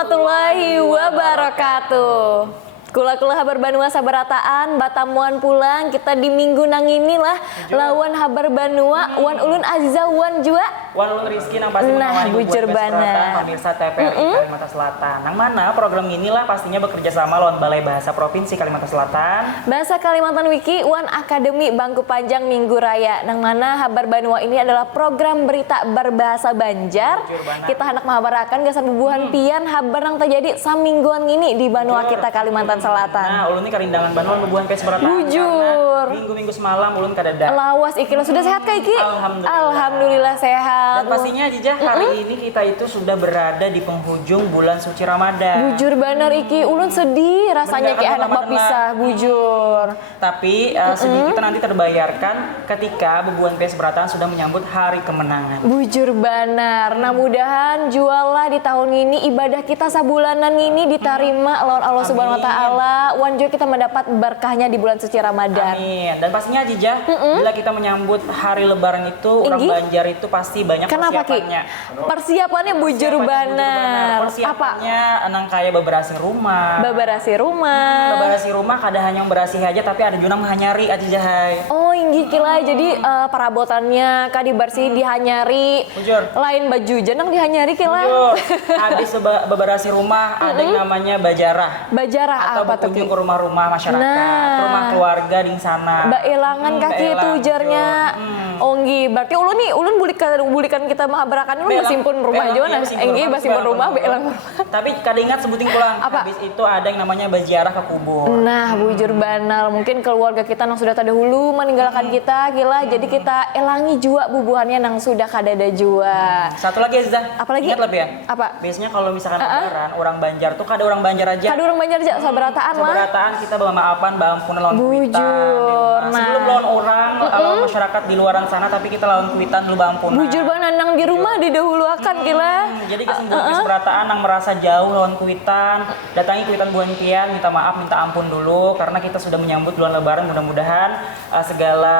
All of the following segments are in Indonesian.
warahmatullahi wabarakatuh. Kula-kula habar Banua sabarataan, batamuan pulang kita di minggu nang inilah lawan habar Banua, wan ulun Aziza wan jua. Wan ulun Rizky nang pasti Nah, bujur bana. Pemirsa TVRI Kalimantan Selatan. Nang mana program inilah pastinya bekerja sama lawan Balai Bahasa Provinsi Kalimantan Selatan. Bahasa Kalimantan Wiki wan Akademi Bangku Panjang Minggu Raya. Nang mana habar Banua ini adalah program berita berbahasa Banjar. Kita hendak mahabarakan gasan bubuhan pian habar nang terjadi samingguan ini di Banua kita Kalimantan Selatan. Nah, ulun ini karindangan Banua bubuhan pes berata. Bujur. Minggu-minggu semalam ulun kadada. Lawas Iki lo sudah sehat kah Iki? Alhamdulillah sehat. Dan pastinya Jijah hari ini kita itu sudah berada di penghujung bulan suci Ramadan. Bujur bener Iki, ulun sedih rasanya kayak anak bapisah, bujur. Tapi sedih kita nanti terbayarkan ketika bubuhan PS Berataan sudah menyambut hari kemenangan. Bujur bener. Nah mudahan jualah di tahun ini ibadah kita sabulanan ini diterima lawan Allah Subhanahu Wa Taala. Wan juga kita mendapat berkahnya di bulan suci Ramadan. Amin. Dan pastinya Jijah, bila kita menyambut hari Lebaran itu, orang Banjar itu pasti banyak Kenapa, persiapannya. Persiapannya bujur bener. Persiapannya nang kayak beberasi rumah. Beberasi rumah. Beberasi rumah kada hanya berasi aja tapi ada juga menghanyari aja jahai. Oh inggih kila jadi perabotannya kadi bersih dihanyari. Bujur. Lain baju jenang dihanyari kila. Bujur. Habis beberasi rumah ada yang namanya bajarah. Bajarah atau apa tuh? berkunjung ke rumah-rumah masyarakat, rumah keluarga di sana. Bailangan kaki itu ujarnya. Onggi, berarti ulun bulikan kita mahabarakan ulun basimpun rumah aja nah. Enggi basimpun rumah bailang rumah. Tapi kada ingat sebutin pulang. Apa? Habis itu ada yang namanya baziarah ke kubur. Nah, bujur banal. Mungkin keluarga kita nang sudah terdahulu meninggalkan kita, gila. Jadi kita elangi jua bubuhannya nang sudah kadada jua. Satu lagi Azza. Apalagi? Ingat lebih ya? Apa? Biasanya kalau misalkan lebaran orang Banjar tuh kada orang Banjar aja. Kada orang Banjar aja sabarataan mah. Sabarataan kita bawa maafan, bawa ampunan lawan kuitan. Bujur. Nah, sebelum lawan orang, lawan masyarakat di luaran sana tapi kita lawan kuitan dulu bawa ampunan. Bujur banget nang di rumah didahuluakan gila. Jadi kesimpulan keseberataan nang merasa jauh lawan kuitan, datangi kuitan buan pian, minta maaf, minta ampun dulu karena kita sudah menyambut bulan Lebaran. Mudah-mudahan segala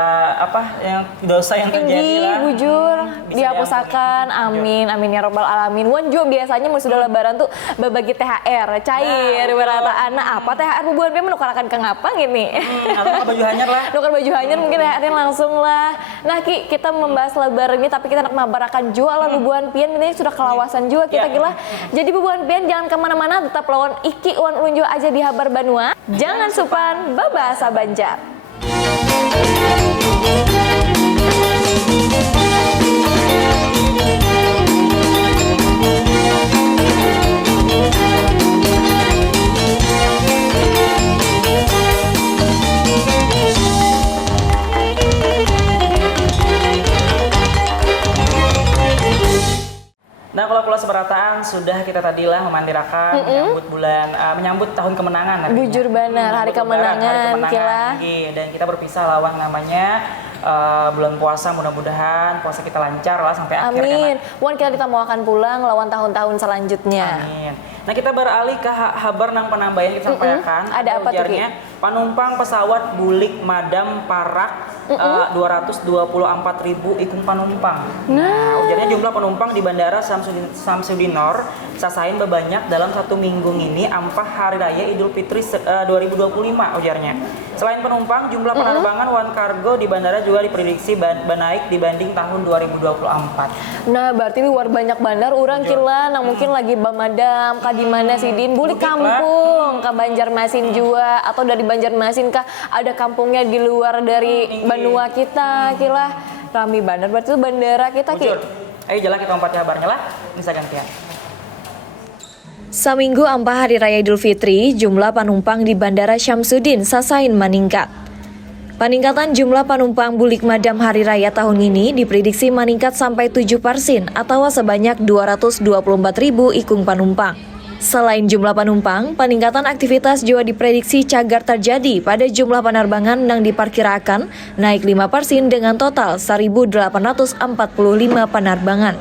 yang dosa yang terjadi lah bujur dihapusakan. Amin amin ya robbal alamin. Wan juga biasanya sudah Lebaran tuh berbagi THR cair berataan. Nah apa THR bubuhan pian menukarakan ke ngapang ini? Atau baju hanyar lah. Nukar baju hanyar mungkin THR langsung lah. Nah Ki kita membahas Lebaran ini tapi kita nak mabarakan jual lah bubuhan pian ini sudah kelawasan juga kita gila. Jadi bubuhan pian jangan kemana-mana, tetap lawan Iki wan ulun aja di Habar Banua. Jangan supan babasa Banjar. Nah, kalau pulau seberataan sudah kita tadilah memandirakan menyambut tahun kemenangan. Bujur benar hari kemenangan kila. Dan kita berpisah lawan namanya bulan puasa, mudah-mudahan puasa kita lancar lah sampai akhir. Amin. Wan kita akan pulang lawan tahun-tahun selanjutnya. Amin. Nah kita beralih ke kabar nang penambahan kita sampaikan. Ada apa tuh? Penumpang pesawat Bulik Madam Parak 224.000 ikung penumpang. Nah ujarnya jumlah penumpang di Bandara Samsudin Nor sasain bebanyak dalam satu minggu ini ampah Hari Raya Idul Fitri 2025 ujarnya. Selain penumpang, jumlah penerbangan wan kargo di bandara juga diprediksi naik dibanding tahun 2024. Nah berarti luar banyak bandar orang kila nah mungkin lagi Bamadam di mana sih Din? Bulik kampung ke Banjarmasin juga atau dari Banjarmasin kah ada kampungnya di luar dari Banua kita kila rami bandar berarti itu bandara kita Ki. Ayo jalan kita lompat kabarnya lah bisa gantian. Saminggu ampah Hari Raya Idul Fitri, jumlah penumpang di Bandara Syamsuddin Sasain meningkat. Peningkatan jumlah penumpang Bulik Madam Hari Raya tahun ini diprediksi meningkat sampai 7% atau sebanyak 224.000 ikung penumpang. Selain jumlah penumpang, peningkatan aktivitas juga diprediksi cagar terjadi pada jumlah penerbangan yang diperkirakan naik 5% dengan total 1.845 penerbangan.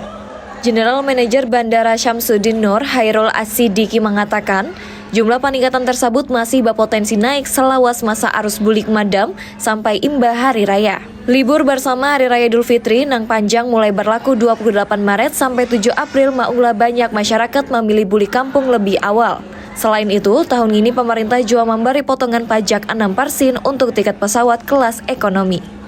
General Manager Bandara Syamsuddin Nur Hairul As-Siddiqi mengatakan, Jumlah peningkatan tersebut masih berpotensi naik selawas masa arus bulik madam sampai imbah hari raya. Libur bersama Hari Raya Idul Fitri nang panjang mulai berlaku 28 Maret sampai 7 April maulah banyak masyarakat memilih bulik kampung lebih awal. Selain itu, tahun ini pemerintah juga memberi potongan pajak 6% untuk tiket pesawat kelas ekonomi.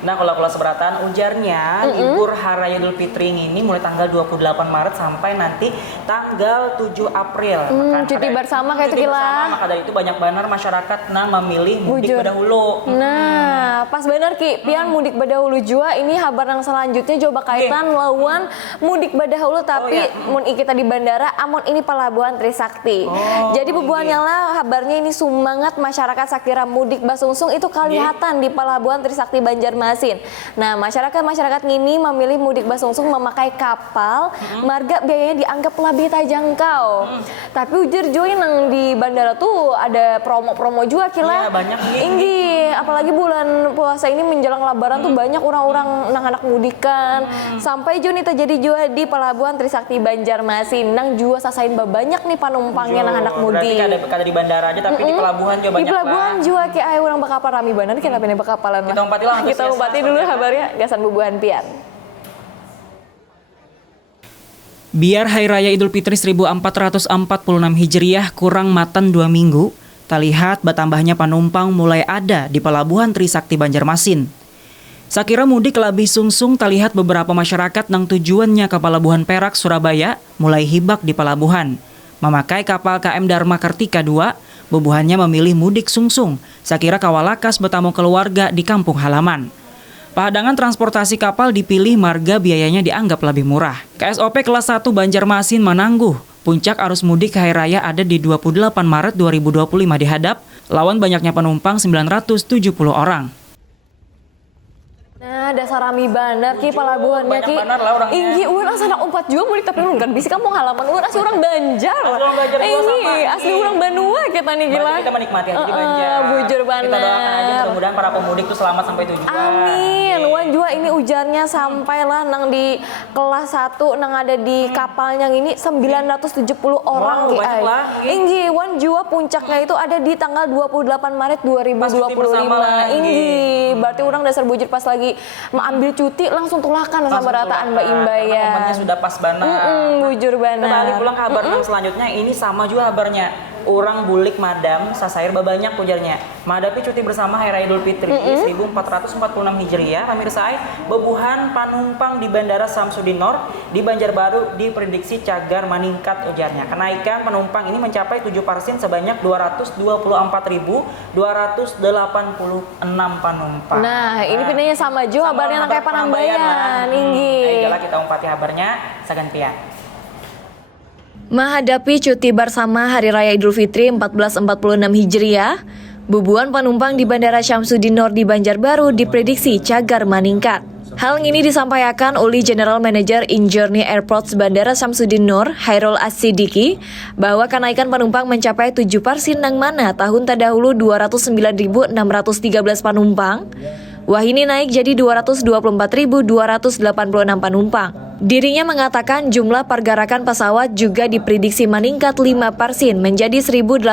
Nah, kalau kelas seberatan ujarnya libur Hari Raya Idul Fitri ini mulai tanggal 28 Maret sampai nanti tanggal 7 April. Cuti bersama kayak itu Kila. Maka dari itu banyak benar masyarakat memilih mudik berdahulu. Nah, pas benar Ki, pian mudik berdahulu juga ini kabar yang selanjutnya coba kaitan lawan mudik berdahulu tapi mun kita di bandara amun ini pelabuhan Trisakti. Jadi bebuannya lah kabarnya ini semangat masyarakat Sakira mudik basungsung itu kelihatan di pelabuhan Trisakti Banjarmasin. Nah, masyarakat ini memilih mudik basungsung memakai kapal, marga biayanya dianggap lebih terjangkau. Tapi ujur joy nang di bandara tuh ada promo-promo juga Kila. Iya, banyak Inggi, apalagi bulan puasa ini menjelang lebaran tuh banyak orang-orang nang anak mudikan. Sampai Juni terjadi juga di pelabuhan Trisakti Banjarmasin nang juga sasain banyak nih penumpangnya nang anak mudik. Berarti kada di bandara aja tapi di pelabuhan juga banyak. Di pelabuhan juga kayak ayo orang bakapal rame bener kenapa ini bakapalan lah. Kita umpati dulu kabarnya gasan bubuhan pian. Biar Hari Raya Idul Fitri 1446 Hijriah kurang maten 2 minggu, terlihat bertambahnya penumpang mulai ada di pelabuhan Trisakti Banjarmasin. Sakira mudik lebih sungsung terlihat beberapa masyarakat nang tujuannya ke Pelabuhan Perak, Surabaya mulai hibak di pelabuhan. Memakai kapal KM Dharma Kartika II, bebuhannya memilih mudik sungsung, sakira kawalakas bertamu keluarga di kampung halaman. Padangan transportasi kapal dipilih marga biayanya dianggap lebih murah. KSOP kelas 1 Banjarmasin menangguh. Puncak arus mudik Hari Raya ada di 28 Maret 2025 dihadap, lawan banyaknya penumpang 970 orang. Nah, dasar rami bener Ki pelabuhannya Ki. Inggi urang sana 4 juga mudik tapi urang kan bisa kampung halaman urang asli urang Banjar. Ini asli urang Banua kita nih gila. Kita menikmati aja di Banjar. Bujur banget. Kita doakan aja mudah-mudahan para pemudik tuh selamat sampai tujuan. Amin. Wan juga ini ujarnya sampailah nang di kelas 1 nang ada di kapalnya ini 970 orang Ki. Inggi wan juga puncaknya itu ada di tanggal 28 Maret 2025. Inggi. Berarti urang dasar bujur pas lagi mau ambil cuti langsung tulakan sama rataan Mbak Imba ya. Momennya sudah pas banget. Bujur banget. Kembali pulang kabar yang selanjutnya ini sama juga kabarnya. Orang bulik madam sasair babanyak ujarnya. Madapi cuti bersama Hari Raya Idul Fitri 1446 Hijriah. Pemirsa bebuhan penumpang di Bandara Samsudin Nor di Banjarbaru diprediksi cagar meningkat ujarnya. Kenaikan penumpang ini mencapai 7% sebanyak 224.286 penumpang. Nah, ini pinanya sama juga kabarnya nang kayak Panambayan. Inggi. Ayolah kita umpati kabarnya sagantian. Menghadapi cuti bersama Hari Raya Idul Fitri 1446 Hijriah, bubuhan penumpang di Bandara Syamsuddin Nor di Banjarbaru diprediksi cagar meningkat. Hal ini disampaikan oleh General Manager in Journey Airports Bandara Syamsuddin Nor, Hairul As-Siddiqi, bahwa kenaikan penumpang mencapai 7% nang mana tahun terdahulu 209.613 penumpang. Wah ini naik jadi 224.286 penumpang. Dirinya mengatakan jumlah pergerakan pesawat juga diprediksi meningkat 5% menjadi 1.845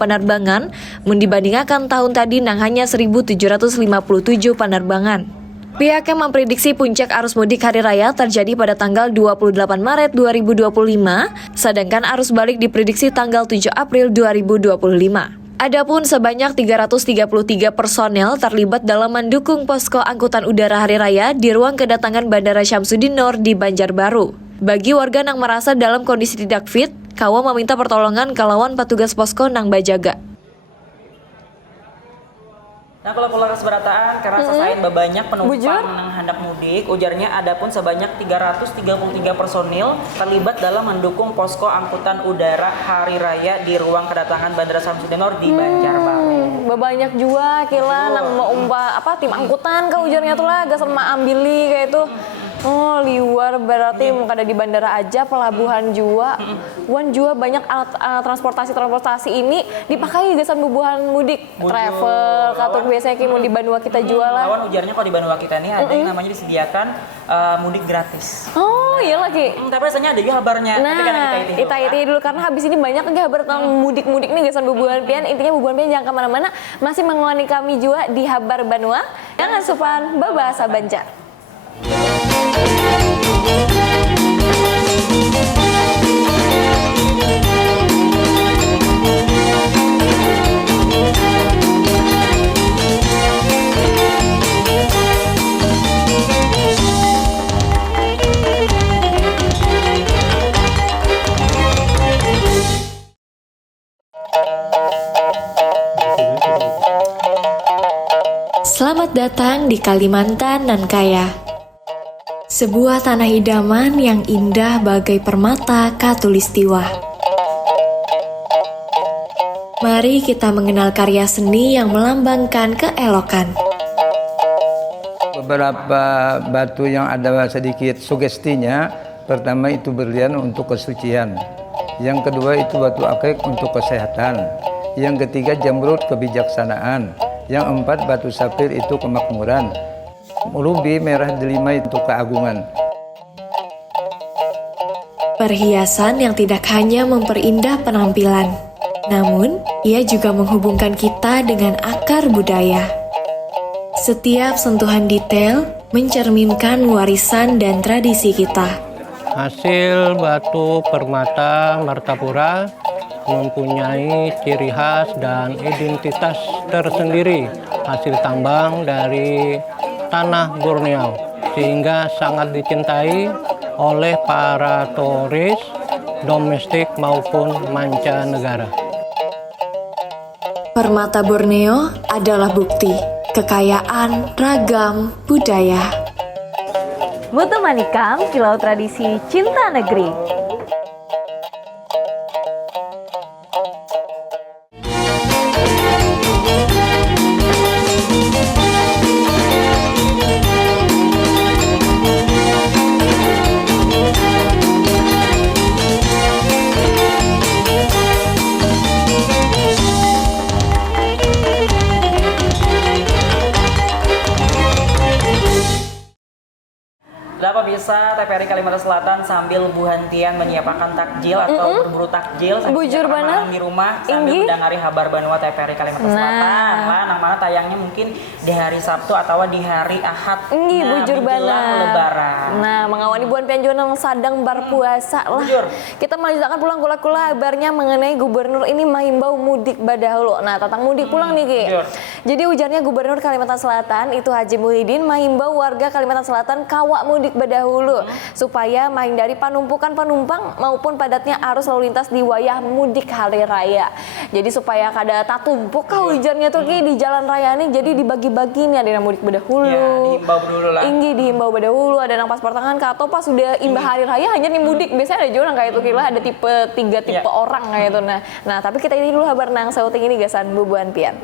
penerbangan, dibandingkan tahun tadi nang hanya 1.757 penerbangan. Pihaknya memprediksi puncak arus mudik Hari Raya terjadi pada tanggal 28 Maret 2025, sedangkan arus balik diprediksi tanggal 7 April 2025. Adapun sebanyak 333 personel terlibat dalam mendukung posko angkutan udara Hari Raya di ruang kedatangan Bandara Syamsuddin Nor di Banjarbaru. Bagi warga yang merasa dalam kondisi tidak fit, kawa meminta pertolongan ke lawan petugas posko nang bajaga. Nah kalau keluarga seberataan karena sasain banyak penumpang yang hendak mudik, ujarnya adapun sebanyak 333 personil terlibat dalam mendukung posko angkutan udara Hari Raya di ruang kedatangan Bandara Syamsuddin Nor di Banjarbaru. Banyak juga kila nang mau tim angkutan ke ujarnya tuh lah gas sama ambili kayak itu. Oh, liwar berarti muka ada di bandara aja, pelabuhan jua. Wan jua banyak alat transportasi ini dipakai gasan bubuhan mudik, travel, katuk biasanya kayak mau di Banua kita jual lah. Lawan ujarnya kalau di Banua kita ini ada yang namanya disediakan mudik gratis. Oh, iya lagi. Tapi rasanya ada juga kabarnya. Nah, Tapi karena kita iti dulu karena habis ini banyak kabar tentang mudik-mudik nih gasan bubuhan pian. Intinya bubuhan pian jangan kemana-mana, masih mengulangi kami juga di Habar Banua. Jangan supan babasa Banjar. Selamat datang di Kalimantan nan kaya. Sebuah tanah idaman yang indah bagai permata khatulistiwa. Mari kita mengenal karya seni yang melambangkan keelokan. Beberapa batu yang ada sedikit sugestinya, pertama itu berlian untuk kesucian. Yang kedua itu batu akik untuk kesehatan. Yang ketiga jamrud kebijaksanaan. Yang empat batu safir itu kemakmuran. Rubi merah delima itu keagungan. Perhiasan yang tidak hanya memperindah penampilan, namun ia juga menghubungkan kita dengan akar budaya. Setiap sentuhan detail mencerminkan warisan dan tradisi kita. Hasil batu permata Martapura mempunyai ciri khas dan identitas tersendiri, hasil tambang dari tanah Borneo, sehingga sangat dicintai oleh para turis domestik maupun mancanegara. Permata Borneo adalah bukti kekayaan ragam budaya. Mutu Manikam, Kilau Tradisi Cinta Negeri. Dapat bisa TPRI Kalimantan Selatan sambil buhantian menyiapkan takjil atau berburu takjil sambil Bujur menyiapkan bener. makanan di rumah sambil Inggi. mendengari Habar Banua TPRI Kalimantan Selatan. Nah, yang mana tayangnya mungkin di hari Sabtu atau di hari Ahad. Ini bujur menjelang banget. Lebaran. Nah, mengawani buan pianjuan yang sedang berpuasa lah. Bujur. Kita melanjutkan pulang kula kabarnya mengenai gubernur ini menghimbau mudik badahulu. Nah, tentang mudik pulang nih Ki. Bujur. Jadi ujarnya gubernur Kalimantan Selatan itu Haji Muhyiddin menghimbau warga Kalimantan Selatan kawak mudik badahulu supaya menghindari penumpukan penumpang maupun padatnya arus lalu lintas di wayah mudik hari raya. Jadi supaya kada tatumpuk kau ujarnya tuh Ki di jalan raya nih. Jadi dibagi-bagi nih ada yang mudik badahulu. Ya, dihimbau dulu lah. Inggi dihimbau badahulu, ada yang pas pertengahan atau pas sudah imbah hari raya hanya nih mudik. Biasanya ada juga yang kayak itu Ki lah, ada tipe 3 tipe orang kayak itu nah tapi kita ini dulu kabar nang sauting ini gasan bubuan pian.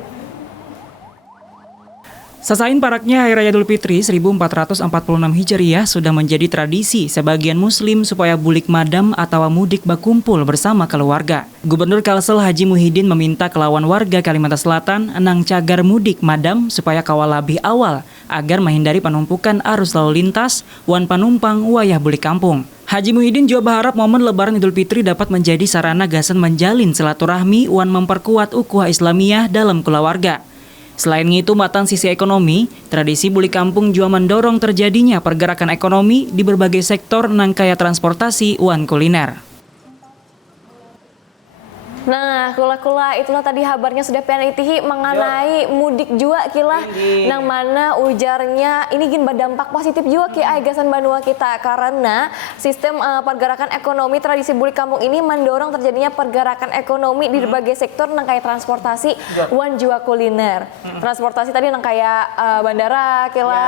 Sasain paraknya Hari Raya Idul Fitri 1446 Hijriah sudah menjadi tradisi sebagian muslim supaya bulik madam atau mudik berkumpul bersama keluarga. Gubernur Kalsel Haji Muhyiddin meminta kelawan warga Kalimantan Selatan nang cagar mudik madam supaya kawal lebih awal agar menghindari penumpukan arus lalu lintas wan penumpang wayah bulik kampung. Haji Muhyiddin juga berharap momen Lebaran Idul Fitri dapat menjadi sarana gasan menjalin silaturahmi wan memperkuat ukhuwah Islamiyah dalam keluarga. Selain itu, matan sisi ekonomi, tradisi bulik kampung juga mendorong terjadinya pergerakan ekonomi di berbagai sektor nang kaya transportasi wan kuliner. Nah, kula-kula itulah tadi kabarnya sudah peneliti mengenai mudik juga kila. Nang mana ujarnya ini gin berdampak positif juga ki gasan Banua kita karena sistem pergerakan ekonomi tradisi bulik kampung ini mendorong terjadinya pergerakan ekonomi di berbagai sektor nang kayak transportasi wan juga kuliner. Transportasi tadi nang kayak bandara kila,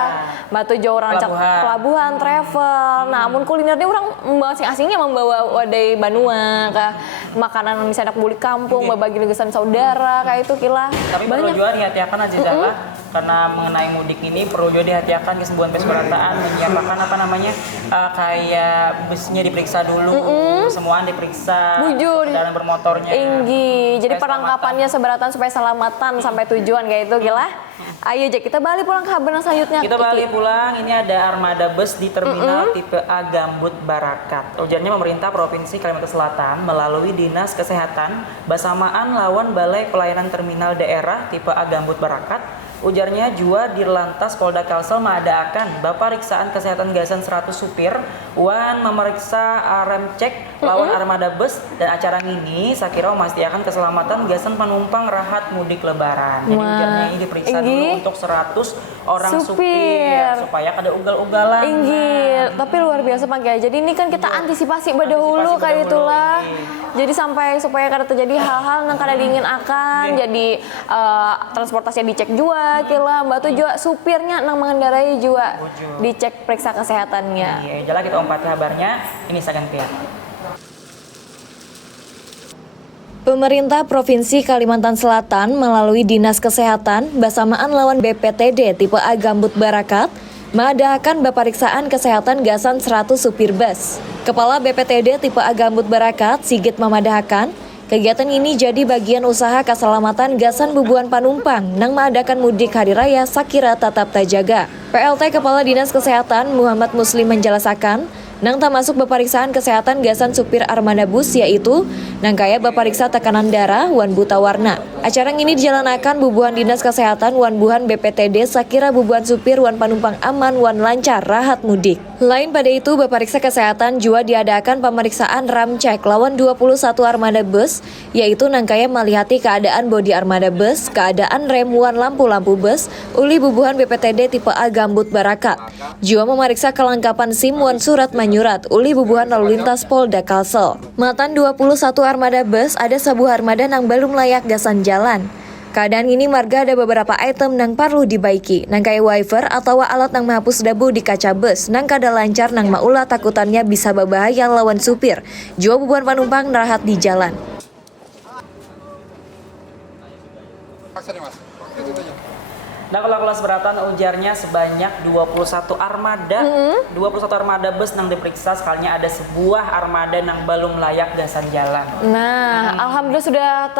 batu jauh rancak pelabuhan, travel. Namun kuliner ini orang asing-asingnya membawa wadai Banua ke makanan misalnya bulik kampung, berbagi legasan saudara kayak itu kila. Tapi banyak perlu juga hati-hatikan aja karena mengenai mudik ini perlu juga dihati-hatikan ke sebuah bus berataan menyiapkan kayak busnya diperiksa dulu, semuaan diperiksa, Bujur. kendaraan bermotornya. Tinggi. Jadi Supaya perlengkapannya seberatan supaya selamatan sampai tujuan kayak itu gila. Ayo Jack, kita balik pulang ke Habernas selanjutnya. Kita balik pulang, ini ada armada bus di terminal tipe A Gambut Barakat. Ujarnya pemerintah Provinsi Kalimantan Selatan melalui Dinas Kesehatan bersamaan lawan Balai Pelayanan Terminal Daerah tipe A Gambut Barakat. Ujarnya Jua Dirlantas Polda Kalsel mengadakan bapariksaan kesehatan gasan 100 supir wan memeriksa rem cek lawan armada bus dan acara ini Sakira memastikan keselamatan gasan penumpang rahat mudik lebaran. Jadi ujarnya ini diperiksa dulu untuk 100 orang supir supaya kada ugal-ugalan. Tapi luar biasa Pak Kiai. Jadi ini kan kita antisipasi berdahulu kayak itulah. Jadi supaya kada terjadi hal-hal yang kada diingin akan. Jadi transportasinya dicek juga kila mbak tuh juga supirnya nang mengendarai juga dicek periksa kesehatannya. Iya, jalan kita ompati kabarnya ini sagan pihak. Pemerintah Provinsi Kalimantan Selatan melalui Dinas Kesehatan bersamaan lawan BPTD tipe A Gambut Barakat mengadakan bapariksaan kesehatan gasan 100 supir bus. Kepala BPTD tipe A Gambut Barakat, Sigit memadahkan, kegiatan ini jadi bagian usaha keselamatan gasan bubuhan panumpang nang mengadakan mudik hari raya Sakira tetap terjaga. PLT Kepala Dinas Kesehatan Muhammad Muslim menjelaskan, nang tak masuk bapariksaan kesehatan gasan supir armada bus yaitu nang kaya bapariksa tekanan darah wan buta warna. Acara ini dijalankan bubuhan Dinas Kesehatan wan buhan BPTD Sakira bubuhan supir wan panumpang aman wan lancar rahat mudik. Lain pada itu bapariksa kesehatan juga diadakan pemeriksaan ram cek lawan 21 armada bus yaitu nang kaya melihati keadaan bodi armada bus, keadaan rem wan lampu-lampu bus, uli bubuhan BPTD tipe A Gambut Barakat. Juga memeriksa kelengkapan SIM wan surat menyurat uli bubuhan lalu lintas Polda Kalsel. Matan 21 armada bus ada sebuah armada nang belum layak gasan jalan. Keadaan ini marga ada beberapa item nang perlu dibaiki, nang kayak wiper atau alat nang menghapus debu di kaca bus, nang kada lancar nang maulah takutannya bisa berbahaya lawan supir. Juga bubuhan penumpang rahat di jalan. Nah, kalau kelas beratan ujarnya sebanyak 21 armada, 21 armada bus nang diperiksa sekalinya ada sebuah armada nang belum layak gasan jalan. Nah, alhamdulillah sudah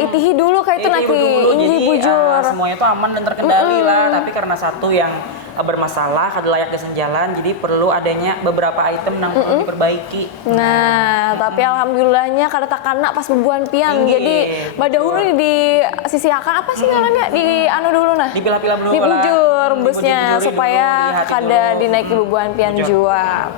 itihi dulu kayak itu naki Jadi bujur. semuanya itu aman dan terkendali lah, tapi karena satu yang bermasalah kada layak gasan jalan, jadi perlu adanya beberapa item nang perlu diperbaiki. Nah, tapi alhamdulillahnya kada takana pas bebuan pian. Jadi badahulu disisiakan apa sih ngarannya di anu dulu nah. Dipilah-pilah dulu. Dibujur busnya dibujur-bujurin supaya dulu, kada dinaiki bebuan pian jua.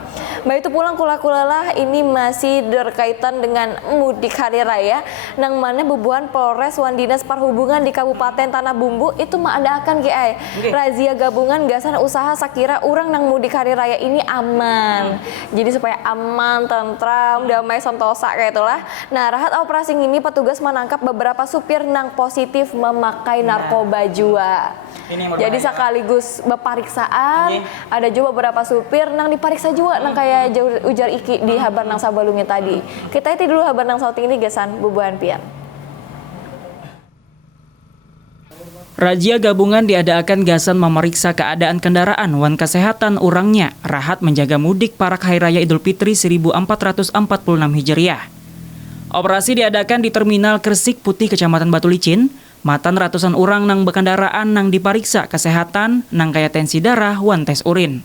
Mbak itu pulang kula-kulalah ini masih berkaitan dengan mudik hari raya nang mana bebuan Polres wan Dinas Perhubungan di Kabupaten Tanah Bumbu itu mengadakan GI razia gabungan gasan usaha Sakira urang nang mudik hari raya ini aman. Jadi supaya aman, tentram, damai, sentosa kayak itulah. Nah, rahat operasi ini petugas menangkap beberapa supir nang positif memakai narkoba jua. Jadi sekaligus bepariksaan, ada juga beberapa supir nang dipariksa juga nang kayak ujar iki di habar nang sabalungnya tadi. Kita itu dulu habar nang sauting ini gasan bubuhan pian. Razia gabungan diadakan gasan memeriksa keadaan kendaraan wan kesehatan urangnya rahat menjaga mudik parak Hari Raya Idul Fitri 1446 Hijriah. Operasi diadakan di Terminal Kresik Putih Kecamatan Batu Licin. Matan ratusan orang nang berkendaraan nang dipariksa kesehatan nang kaya tensi darah wan tes urin.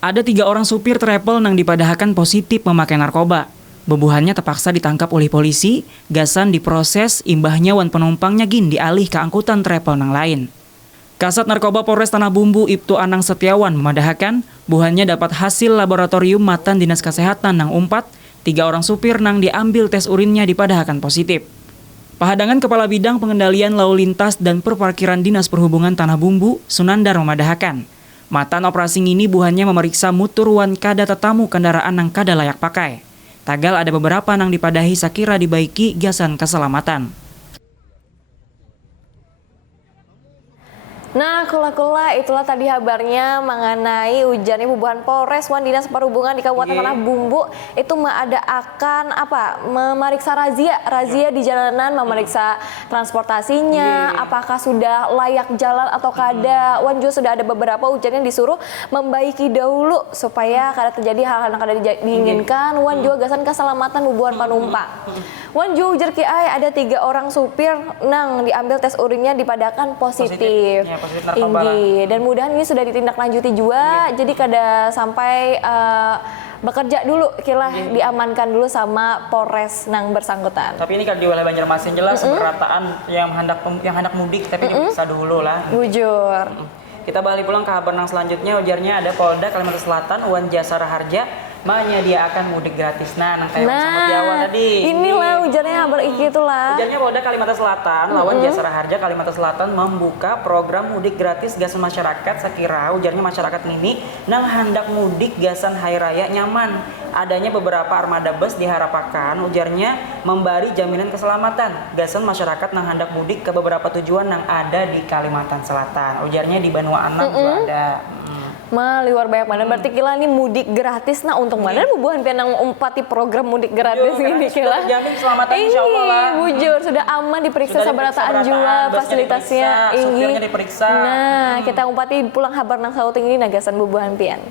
Ada 3 orang supir travel nang dipadahkan positif memakai narkoba. Bebuhannya terpaksa ditangkap oleh polisi, gasan diproses, imbahnya wan penumpangnya gin dialih ke angkutan travel nang lain. Kasat Narkoba Polres Tanah Bumbu Ibtu Anang Setiawan memadahkan, buhannya dapat hasil laboratorium matan Dinas Kesehatan nang 4, 3 orang supir nang diambil tes urinnya dipadahkan positif. Pahadangan Kepala Bidang Pengendalian Lalu Lintas dan Perparkiran Dinas Perhubungan Tanah Bumbu, Sunandar memadahkan, matan operasi ini buhannya memeriksa mutur wan kada tetamu kendaraan nang kada layak pakai. Tagal ada beberapa nang dipadahi Sakira dibaiki gasan keselamatan. Nah, kula-kula itulah tadi kabarnya mengenai hujannya bubuhan Polres Wan Dinas Perhubungan di Kabupaten Tanah Bumbu itu ada akan memeriksa razia di jalanan, memeriksa transportasinya, apakah sudah layak jalan atau kada. Wan juga sudah ada beberapa hujan yang disuruh membaiki dahulu supaya kada terjadi hal-hal yang kada diinginkan. Wan juga gasan keselamatan bubuhan penumpang. Wan juga ujar kiai ada 3 orang supir nang diambil tes urinnya dipadakan positif. Inggi. Dan mudahan ini sudah ditindaklanjuti juga, jadi kada sampai bekerja dulu, diamankan dulu sama Polres nang bersangkutan. Tapi ini kalau di wilayah Banjarmasin jelas pemerataan yang hendak mudik, tapi diperiksa dulu lah. Bujur. Kita balik pulang ke kabar nang selanjutnya, ujarnya ada Polda Kalimantan Selatan Wan Jasara Harja menyediakan mudik gratis. Nah, kayak sama di awal tadi. Inilah ujarnya kabar iki itulah. Ujarnya Polda Kalimantan Selatan, Lawan Jasara Harja Kalimantan Selatan membuka program mudik gratis gasan masyarakat. Sekira ujarnya masyarakat ini nang hendak mudik gasan hari raya nyaman. Adanya beberapa armada bus diharapkan ujarnya memberi jaminan keselamatan gasan masyarakat nang hendak mudik ke beberapa tujuan yang ada di Kalimantan Selatan. Ujarnya di Banua Anang juga ada. Liwar banyak mana berarti kila ini mudik gratis. Nah untuk mana bubuhan penang umpati program mudik gratis ini kila terjamin keselamatan insyaallah lah. Bujur sudah aman diperiksa sabarataan juga fasilitasnya supirnya diperiksa. Nah kita umpati pulang kabar nang sauting ini nagasan bubuhan pian.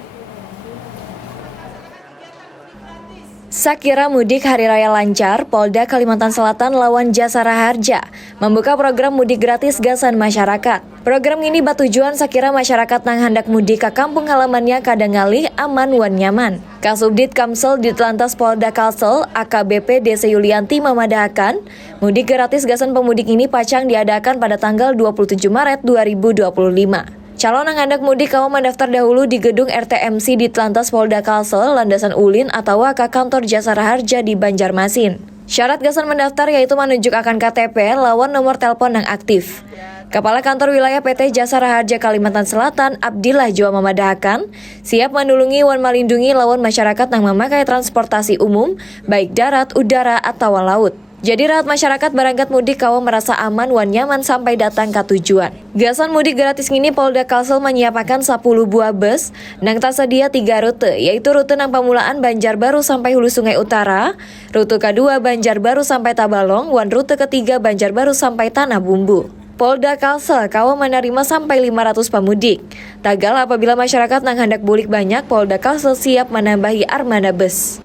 Sakira mudik hari raya lancar, Polda Kalimantan Selatan Lawan Jasara Harja membuka program mudik gratis gasan masyarakat. Program ini bertujuan sakira masyarakat nang hendak mudik ke kampung halamannya kadang ngalih aman wan nyaman. Kasubdit Kamsel Ditlantas Polda Kalsel AKBP DC Yulianti memadahakan mudik gratis gasan pemudik ini pacang diadakan pada tanggal 27 Maret 2025. Calon yang hendak mudik kawan mendaftar dahulu di gedung RTMC di Ditlantas Polda Kalsel, Landasan Ulin atau ke kantor Jasara Harja di Banjarmasin. Syarat gasan mendaftar yaitu menunjukkan KTP lawan nomor telepon yang aktif. Kepala Kantor Wilayah PT Jasara Harja Kalimantan Selatan, Abdillah Jawa memadahkan, siap menulungi wan melindungi lawan masyarakat yang memakai transportasi umum, baik darat, udara, atau laut. Jadi rakyat masyarakat berangkat mudik kawan merasa aman wan nyaman sampai datang ke tujuan. Gasan mudik gratis ini Polda Kalsel menyiapkan 10 buah bus nang tersedia 3 rute, yaitu rute nang Pamulaan Banjarbaru sampai Hulu Sungai Utara, rute kedua Banjarbaru sampai Tabalong, wan rute ketiga Banjarbaru sampai Tanah Bumbu. Polda Kalsel kawan menerima sampai 500 pemudik. Tagal apabila masyarakat nang hendak bulik banyak, Polda Kalsel siap menambahi armada bus.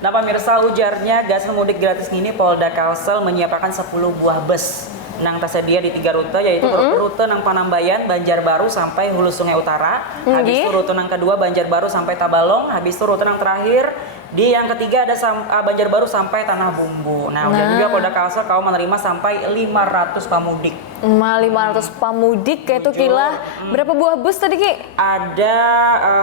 Nah pemirsa ujarnya gasan mudik gratis ini Polda Kalsel menyiapkan 10 buah bus nang tersedia di 3 rute yaitu rute nang Panambayan Banjarbaru sampai Hulu Sungai Utara, habis itu rute nang kedua Banjarbaru sampai Tabalong, habis itu rute nang terakhir di yang ketiga ada Banjarbaru sampai Tanah Bumbu. Nah, udah juga Polda Kalsel kau menerima sampai 500 pemudik. 500 pemudik kayak itu kila berapa buah bus tadi Ki? Ada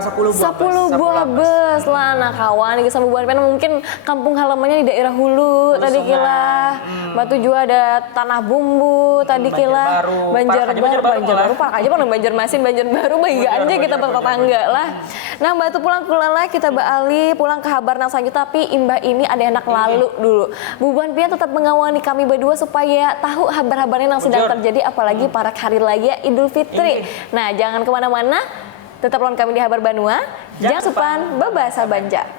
10 buah bus lah. Nah kawan ini sama buah mungkin kampung halamannya di daerah Hulu tadi kila. Batu juga ada Tanah Bumbu tadi kila. Banjarbaru Pak aja pun Banjarmasin Banjarbaru bagi aja kita bertetangga lah. Nah batu pulang kulala kita beralih pulang ke kabar nang selanjutnya tapi imbah ini ada anak lalu dulu. Bubuhan Pian tetap mengawali kami berdua supaya tahu kabar-kabarnya yang sedang terjadi apalagi para hari raya Idul Fitri. Nah jangan kemana-mana, tetap lawan kami di Kabar Banua. Jangan supan babasa Banjar.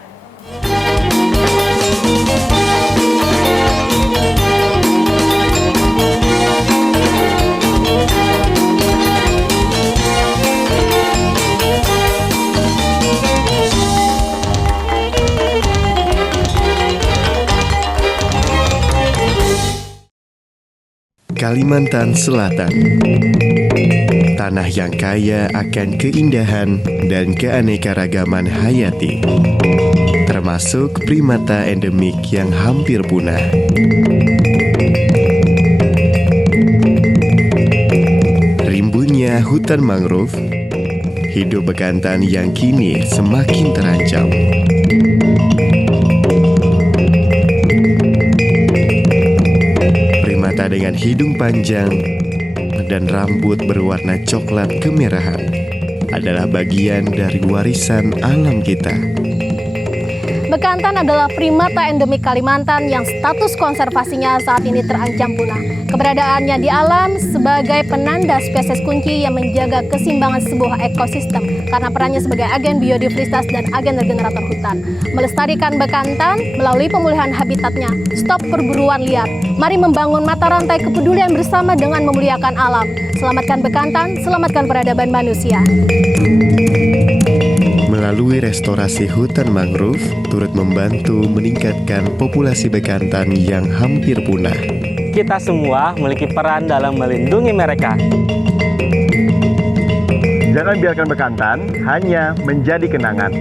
Kalimantan Selatan, tanah yang kaya akan keindahan dan keanekaragaman hayati, termasuk primata endemik yang hampir punah. Rimbunnya hutan mangrove, hidup bekantan yang kini semakin terancam. Dengan hidung panjang dan rambut berwarna coklat kemerahan adalah bagian dari warisan alam kita. Bekantan adalah primata endemik Kalimantan yang status konservasinya saat ini terancam punah. Keberadaannya di alam sebagai penanda spesies kunci yang menjaga keseimbangan sebuah ekosistem karena perannya sebagai agen biodiversitas dan agen regenerator hutan. Melestarikan bekantan melalui pemulihan habitatnya. Stop perburuan liar. Mari membangun mata rantai kepedulian bersama dengan memuliakan alam. Selamatkan bekantan, selamatkan peradaban manusia. Melalui restorasi hutan mangrove, turut membantu meningkatkan populasi bekantan yang hampir punah. Kita semua memiliki peran dalam melindungi mereka. Jangan biarkan bekantan hanya menjadi kenangan.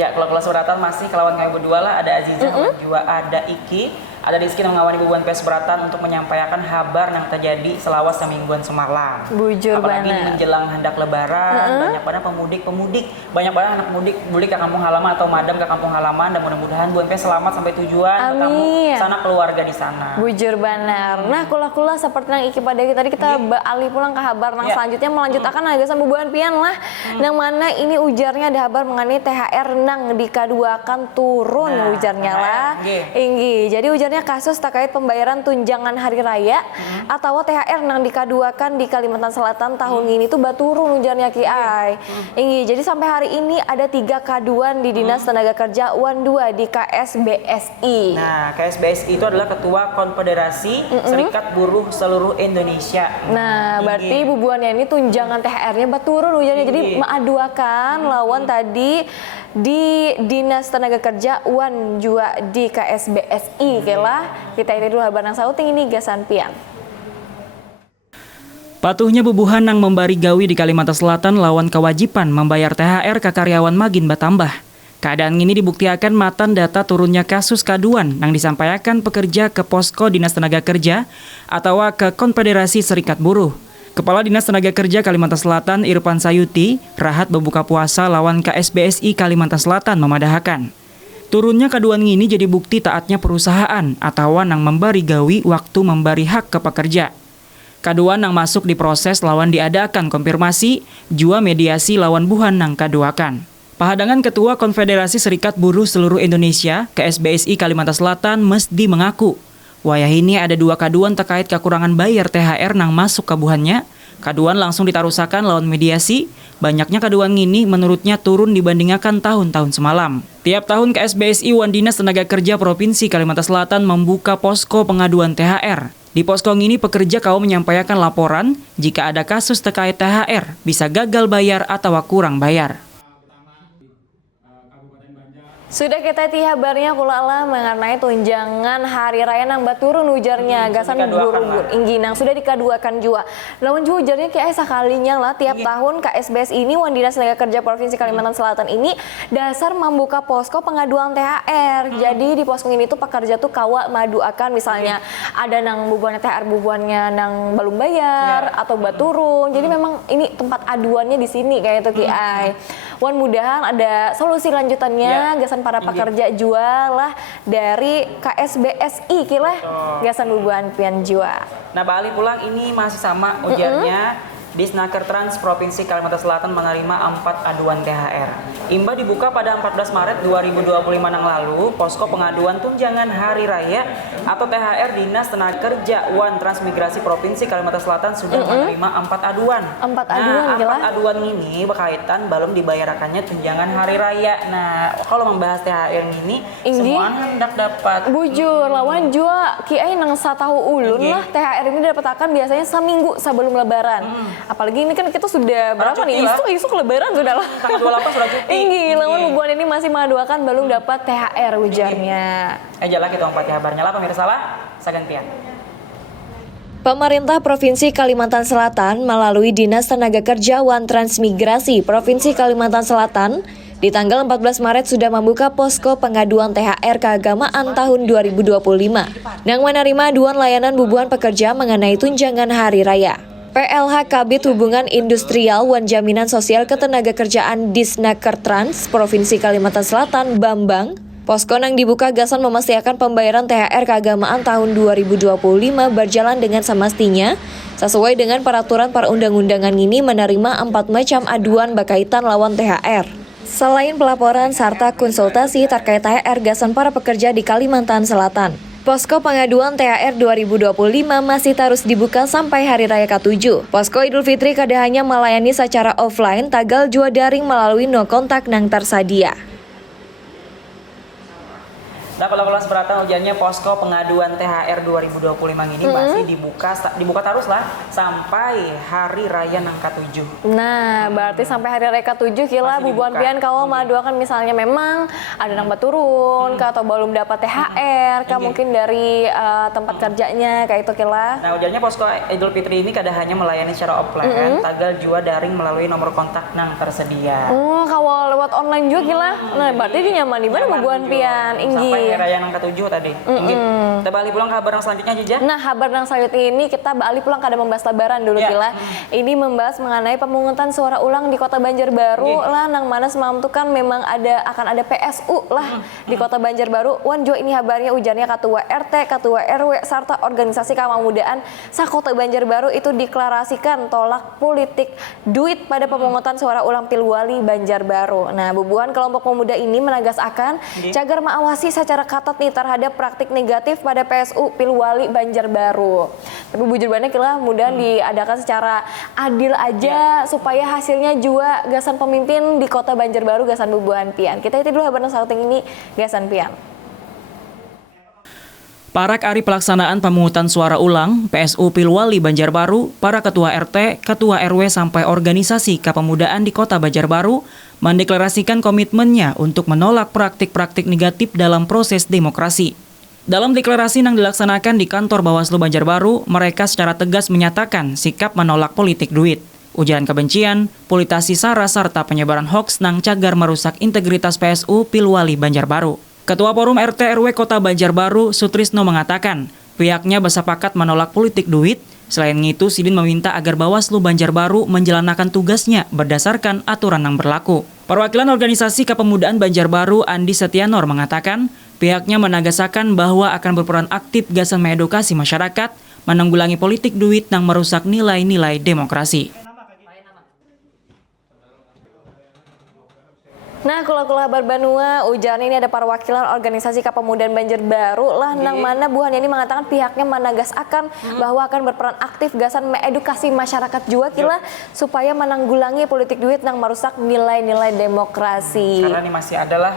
Ya, kalau kelas beratan masih kelawan kami berdua lah, ada Aziza, juga ada Iki, ada Rizky yang mengawani bubuan PS Beratan untuk menyampaikan kabar yang terjadi selawas semingguan semalam. Bujur Apalagi banget. menjelang hendak lebaran, banyak banget pemudik, banyak banget anak mudik ke kampung halaman atau madam ke kampung halaman, dan mudah-mudahan bubuan PS selamat sampai tujuan, bertemu sana keluarga di sana. Bujur benar. Nah, kula-kula seperti yang Iki pada tadi kita alih pulang ke kabar yang selanjutnya melanjutkan agasan bubuan pian lah. Yang mana ini ujarnya ada kabar mengenai THR nang dikaduakan turun ujarnya lah. Inggi. Jadi ujarnya kasus terkait pembayaran tunjangan hari raya atau THR nang dikaduakan di Kalimantan Selatan tahun ini tuh baturun ujarnya Ki Ai. Inggi. Jadi sampai hari ini ada 3 kaduan di Dinas Tenaga Kerja UAN 2 di KSBSI. Nah, KSBSI itu adalah Ketua Konfederasi Serikat Buruh Seluruh Indonesia. Nah, berarti bubuannya ini tunjangan THR-nya baturun ujarnya. Jadi mengaduakan lawan tadi di Dinas Tenaga Kerja UAN juga di KSBSI. Kelah kita ini dulu habar nang sauting ini gasan pian. Patuhnya bubuhan nang membari gawi di Kalimantan Selatan lawan kewajiban membayar THR ke karyawan magin batambah. Keadaan ini dibuktikan matan data turunnya kasus kaduan yang disampaikan pekerja ke posko Dinas Tenaga Kerja atau ke Konfederasi Serikat Buruh. Kepala Dinas Tenaga Kerja Kalimantan Selatan Irfan Sayuti rahat berbuka puasa lawan KSBSI Kalimantan Selatan memadahkan. Turunnya kaduan ini jadi bukti taatnya perusahaan atau nang membari gawi waktu membari hak ke pekerja. Kaduan nang masuk di proses lawan diadakan konfirmasi, jua mediasi lawan buhan nang kaduakan. Pahadangan Ketua Konfederasi Serikat Buruh Seluruh Indonesia KSBSI Kalimantan Selatan mesti mengaku wayah ini ada 2 kaduan terkait kekurangan bayar THR nang masuk ke buhannya. Kaduan langsung ditarusakan lawan mediasi. Banyaknya kaduan ini menurutnya turun dibandingkan tahun-tahun semalam. Tiap tahun KSBSI UAN Dinas Tenaga Kerja Provinsi Kalimantan Selatan membuka posko pengaduan THR. Di posko ini pekerja kau menyampaikan laporan jika ada kasus terkait THR, bisa gagal bayar atau kurang bayar. Sudah kita kabarnya kulala mengenai tunjangan hari raya nang baturun ujarnya gasan buru-buru inggi nang sudah dikaduakan juga. Lawan juga ujarnya kayak sekalinya lah tiap tahun KSBS ini UAN Dinas Tenaga Kerja Provinsi Kalimantan Selatan ini dasar membuka posko pengaduan THR. Jadi di posko ini tuh pekerja tuh kawa maduakan misalnya ada nang bubuannya THR bubuannya nang belum bayar atau baturun. Jadi memang ini tempat aduannya di sini kayak itu Ki Ai. Wan mudahan ada solusi lanjutannya gasan para pekerja jual lah dari KSBSI kilah gasan bubuan pian jua. Nah, balik pulang ini masih sama ujarnya. Disnaker Trans Provinsi Kalimantan Selatan menerima 4 aduan THR. Imba dibuka pada 14 Maret 2025 yang lalu, posko pengaduan tunjangan hari raya atau THR Dinas Tenaga Kerja UAN Transmigrasi Provinsi Kalimantan Selatan sudah menerima 4 aduan. 4 aduan, nah, 4 aduan ini berkaitan belum dibayarkannya tunjangan hari raya. Nah, kalau membahas THR ini, semua hendak dapat. Bujur, lawan jua kiai nang satahu ulun lah THR ini dapat akan biasanya seminggu sebelum lebaran. Apalagi ini kan kita sudah berapa nih? Isu lebaran sudah lah. Tanggal 28 sudah cuti. Inggi, lawan bubuan ini masih maduakan belum dapat THR ujarnya. Jalan kita umpat kabarnya lah pemirsa lah, sagantian. Pemerintah Provinsi Kalimantan Selatan melalui Dinas Tenaga Kerja UAN Transmigrasi Provinsi Kalimantan Selatan Di tanggal 14 Maret sudah membuka posko pengaduan THR keagamaan tahun 2025 yang menerima aduan layanan bubuhan pekerja mengenai tunjangan hari raya. PLH Kabid Hubungan Industrial wan Jaminan Sosial Ketenagakerjaan Disnakertrans Provinsi Kalimantan Selatan Bambang, posko nang dibuka gasan memastikan pembayaran THR keagamaan tahun 2025 berjalan dengan semestinya sesuai dengan peraturan perundang-undangan ini menerima 4 macam aduan berkaitan lawan THR. Selain pelaporan serta konsultasi terkait THR gasan para pekerja di Kalimantan Selatan, posko pengaduan THR 2025 masih terus dibuka sampai Hari Raya Ke-7. Posko Idul Fitri kada hanya melayani secara offline, tagal jua daring melalui no kontak nang tersedia. Nah, kalau kelas beratan ujiannya posko pengaduan THR 2025 ini masih dibuka terus lah sampai Hari Raya nang Ke-7. Nah, berarti sampai Hari Raya Ke-7 kila bubuhan pian kalau maduakan misalnya memang ada nang baturun atau belum dapat THR mungkin dari tempat kerjanya kayak itu kila. Nah, ujiannya posko Idul Fitri ini kada hanya melayani secara offline, tagal jua daring melalui nomor kontak nang tersedia. Oh, kalau lewat online juga kila. Nah, berarti dia nyaman di mana bubuhan pian inggi. Sampai Raya nang Ke-7 tadi. Kita balik pulang ke kabar yang selanjutnya Jija. Nah, kabar yang selanjutnya ini kita balik pulang kada membahas lebaran dulu kila. Ini membahas mengenai pemungutan suara ulang di Kota Banjarbaru lah, nang mana semalam tuh kan memang akan ada PSU lah di Kota Banjarbaru. Wan jo ini kabarnya ujarnya ketua RT, ketua RW serta organisasi kepemudaan sa Kota Banjarbaru itu deklarasikan tolak politik duit pada pemungutan suara ulang Pilwali Banjarbaru. Nah, bubuhan kelompok pemuda ini menegaskan cagar mengawasi secara ketat nih terhadap praktik negatif pada PSU Pilwali Banjarbaru. Tapi bujur banget kira mudah diadakan secara adil aja supaya hasilnya juga gasan pemimpin di Kota Banjarbaru gasan bubuhan pian. Kita itu dulu kabar salting ini gasan pian. Parak ari pelaksanaan pemungutan suara ulang PSU Pilwali Banjarbaru, para ketua RT, ketua RW sampai organisasi kepemudaan di Kota Banjarbaru mendeklarasikan komitmennya untuk menolak praktik-praktik negatif dalam proses demokrasi. Dalam deklarasi yang dilaksanakan di kantor Bawaslu Banjarbaru, mereka secara tegas menyatakan sikap menolak politik duit, ujaran kebencian, politisasi sara serta penyebaran hoaks nang cagar merusak integritas PSU Pilwali Banjarbaru. Ketua Forum RT RW Kota Banjarbaru, Sutrisno mengatakan, pihaknya bersepakat menolak politik duit. Selain itu, Sidin meminta agar Bawaslu Banjarbaru menjalankan tugasnya berdasarkan aturan yang berlaku. Perwakilan organisasi kepemudaan Banjarbaru, Andi Setianor, mengatakan, pihaknya menegaskan bahwa akan berperan aktif gasan mengedukasi masyarakat, menanggulangi politik duit yang merusak nilai-nilai demokrasi. Nah, kalau kabar Banua, ujarnya ini ada perwakilan organisasi kepemudaan Banjarbaru lah, nang mana buahnya ini mengatakan pihaknya menegaskan bahwa akan berperan aktif gasan mengedukasi masyarakat juga kila supaya menanggulangi politik duit yang merusak nilai-nilai demokrasi. Karena ini masih adalah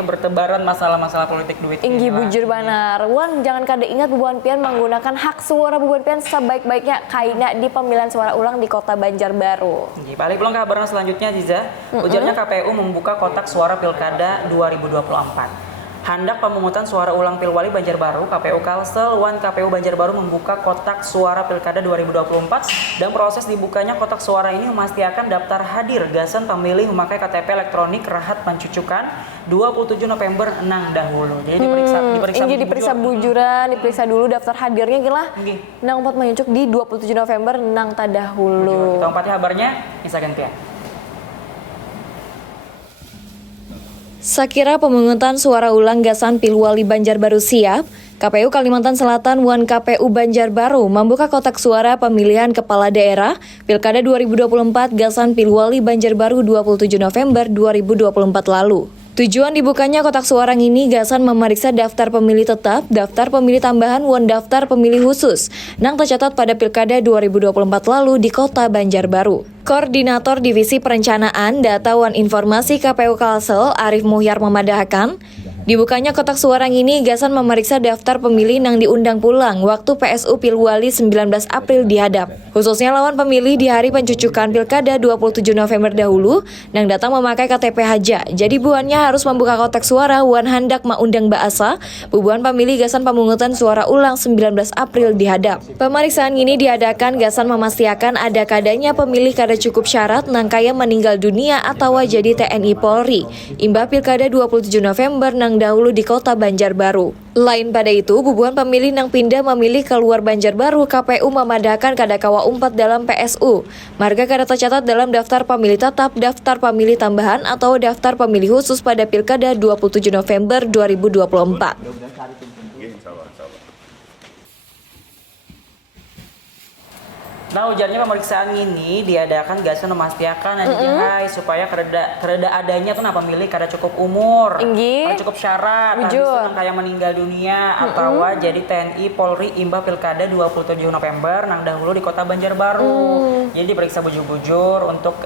bertebaran masalah-masalah politik duit. Inggi bujur banar. Wan, jangan kada ingat bubuhan pian menggunakan hak suara bubuhan pian sebaik-baiknya kaina di pemilihan suara ulang di Kota Banjarbaru. Balik pulang ke kabar selanjutnya Ziza. Ujarnya KPU membuka kotak suara Pilkada 2024. Hendak pemungutan suara ulang Pilwali Banjarbaru, KPU Kalsel wan KPU Banjarbaru membuka kotak suara Pilkada 2024 dan proses dibukanya kotak suara ini memastikan daftar hadir gasan pemilih memakai KTP elektronik rahat pancucukan 27 November nang dahulu. Jadi diperiksa bujuran, diperiksa dulu daftar hadirnya gila. Nang 4 menyucuk di 27 November nang tadahulu. Kita empatnya kabarnya bisa gantian. Sakira pemungutan suara ulang gasan Pilwali Banjarbaru siap, KPU Kalimantan Selatan wan KPU Banjarbaru membuka kotak suara pemilihan kepala daerah Pilkada 2024 gasan Pilwali Banjarbaru 27 November 2024 lalu. Tujuan dibukanya kotak suara ini gasan memeriksa daftar pemilih tetap, daftar pemilih tambahan wan daftar pemilih khusus nang tercatat pada Pilkada 2024 lalu di Kota Banjarbaru. Koordinator Divisi Perencanaan Data wan Informasi KPU Kalsel Arif Muhyar memadahkan, Dibukanya kotak suara ini, Gasan memeriksa daftar pemilih nang diundang pulang waktu PSU Pilwali 19 April dihadap. Khususnya lawan pemilih di hari pencucukan Pilkada 27 November dahulu, nang datang memakai KTP Haja. Jadi buannya harus membuka kotak suara wan hendak maundang baasa, bubuan pemilih Gasan pemungutan suara ulang 19 April dihadap. Pemeriksaan ini diadakan Gasan memastikan ada kadanya pemilih kada cukup syarat nang kaya meninggal dunia atau jadi TNI Polri. Imbah Pilkada 27 November nang dahulu di kota Banjarbaru. Lain pada itu, bubuan pemilih nang pindah memilih keluar Banjarbaru, KPU memadahkan kada kawa umpat dalam PSU. Marga kada tercatat dalam daftar pemilih tetap, daftar pemilih tambahan atau daftar pemilih khusus pada Pilkada 27 November 2024. Nah, ujarnya pemeriksaan ini diadakan Gasan memastikan supaya kereda adanya tuh pemilih kada cukup umur, kada cukup syarat, habis itu kayak meninggal dunia atau jadi TNI Polri imbah Pilkada 27 November nang dahulu di kota Banjarbaru. Jadi diperiksa bujur-bujur untuk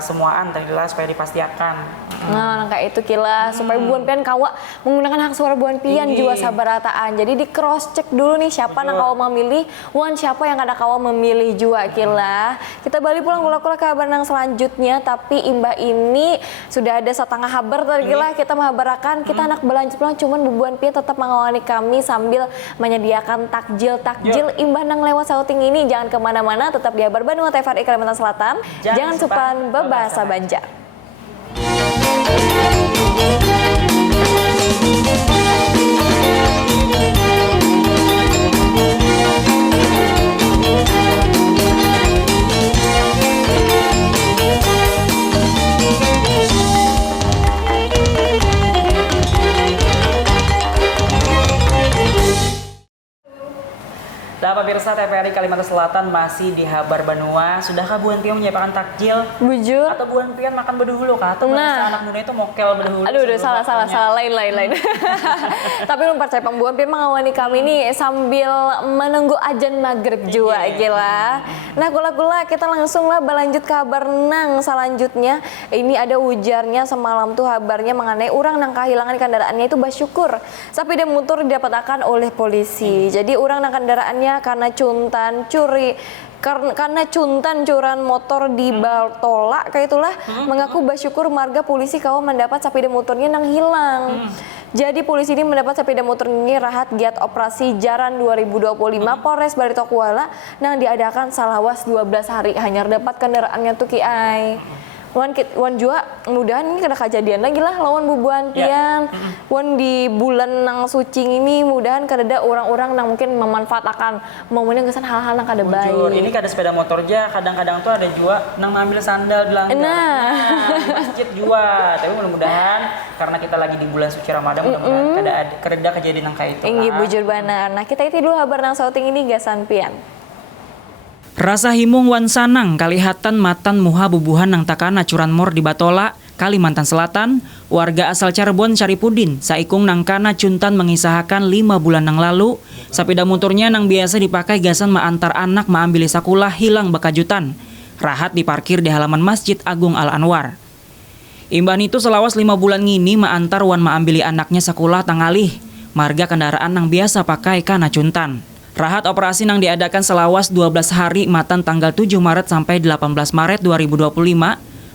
semuaan tadilah supaya dipastikan. Nah, kayak itu kila supaya buan pian kawa menggunakan hak suara buan pian juga sabarataan. Jadi di cross check dulu nih siapa nang kawa memilih, wan siapa yang kada kawa memilih juga kila. Kita balik pulang kula-kula ke kabar nang selanjutnya, tapi imbah ini sudah ada setengah kabar tadi kila kita menghabarakan kita anak belanja pulang cuman bubuan pian tetap mengawani kami sambil menyediakan takjil imbah nang lewat sauting ini. Jangan kemana-mana, tetap di Habar Bandung TVRI Kalimantan Selatan. Jangan supan bebahasa Banjar. Nah, pemirsa TVRI Kalimantan Selatan masih di Habar Banua. Sudahkah Buan Pian menyiapkan takjil? Bujur. Atau Buan Pian makan berdahulu kah? Atau anak muda itu mokel berdahulu? Aduh, salah, lain. Tapi lu percaya Buan Pian mengawani kami nih sambil menunggu ajan maghrib juga gila. Nah, gula-gula kita langsung lah berlanjut kabar nang selanjutnya. Ini ada ujarnya semalam tuh kabarnya mengenai orang nang kehilangan kendaraannya itu bersyukur. Sepeda motor didapatkan oleh polisi. Jadi orang nang kendaraannya karena cuntan curan motor di Baltola kayak itulah mengaku bersyukur marga polisi kawa mendapat sepeda motornya nang hilang. Jadi polisi ini mendapat sepeda motor ini rahat giat operasi Jaran 2025 Polres Barito Kuala nang diadakan salawas 12 hari hanya dapat kendaraannya tuh kiai. Wan juga mudahan ini kena kejadian lagi lah lawan bubuan pian. Wan di bulan nang suci ini mudahan kada orang-orang nang mungkin memanfaatkan momennya kesan hal-hal nang kada baik. Ini kada sepeda motor aja, kadang-kadang tuh ada juga nang ngambil sandal di langgar. Di masjid juga. Tapi mudah-mudahan karena kita lagi di bulan suci Ramadan mudah-mudahan kada kejadian nang kayak itu. Inggih bujur benar. Nah, kita itu dulu kabar nang sauting ini Gasan pian. Rasa himung wan sanang kalihatan matan muha bubuhan nang takana curanmor di Batola, Kalimantan Selatan, warga asal Cirebon Syaripudin saikung nang kana cuntan mengisahkan 5 bulan nang lalu, sepeda motornya nang biasa dipakai Gasan antar anak maambili sakulah hilang bekajutan, rahat diparkir di halaman Masjid Agung Al-Anwar. Imban itu selawas 5 bulan ngini antar wan maambili anaknya sakulah tangalih, marga kendaraan nang biasa pakai kana cuntan. Rahat operasi nang diadakan selawas 12 hari matan tanggal 7 Maret sampai 18 Maret 2025,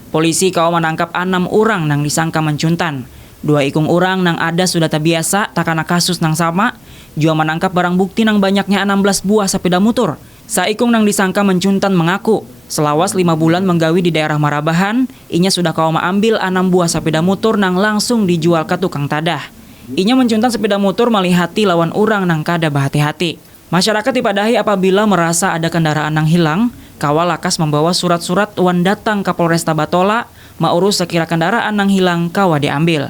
polisi kau menangkap 6 orang nang disangka mencuntan. 2 ikung orang nang ada sudah terbiasa takana kasus nang sama, juga menangkap barang bukti nang banyaknya 16 buah sepeda motor. Saikung nang disangka mencuntan mengaku, selawas 5 bulan menggawi di daerah Marabahan, inya sudah kau mengambil 6 buah sepeda motor nang langsung dijual ke tukang tadah. Inya mencuntan sepeda motor malihati lawan orang nang kada bahati-hati. Masyarakat dipadahi apabila merasa ada kendaraan yang hilang, kawal lakas membawa surat-surat wan datang ke Polresta Batola, maurus sekira kendaraan yang hilang kawa diambil.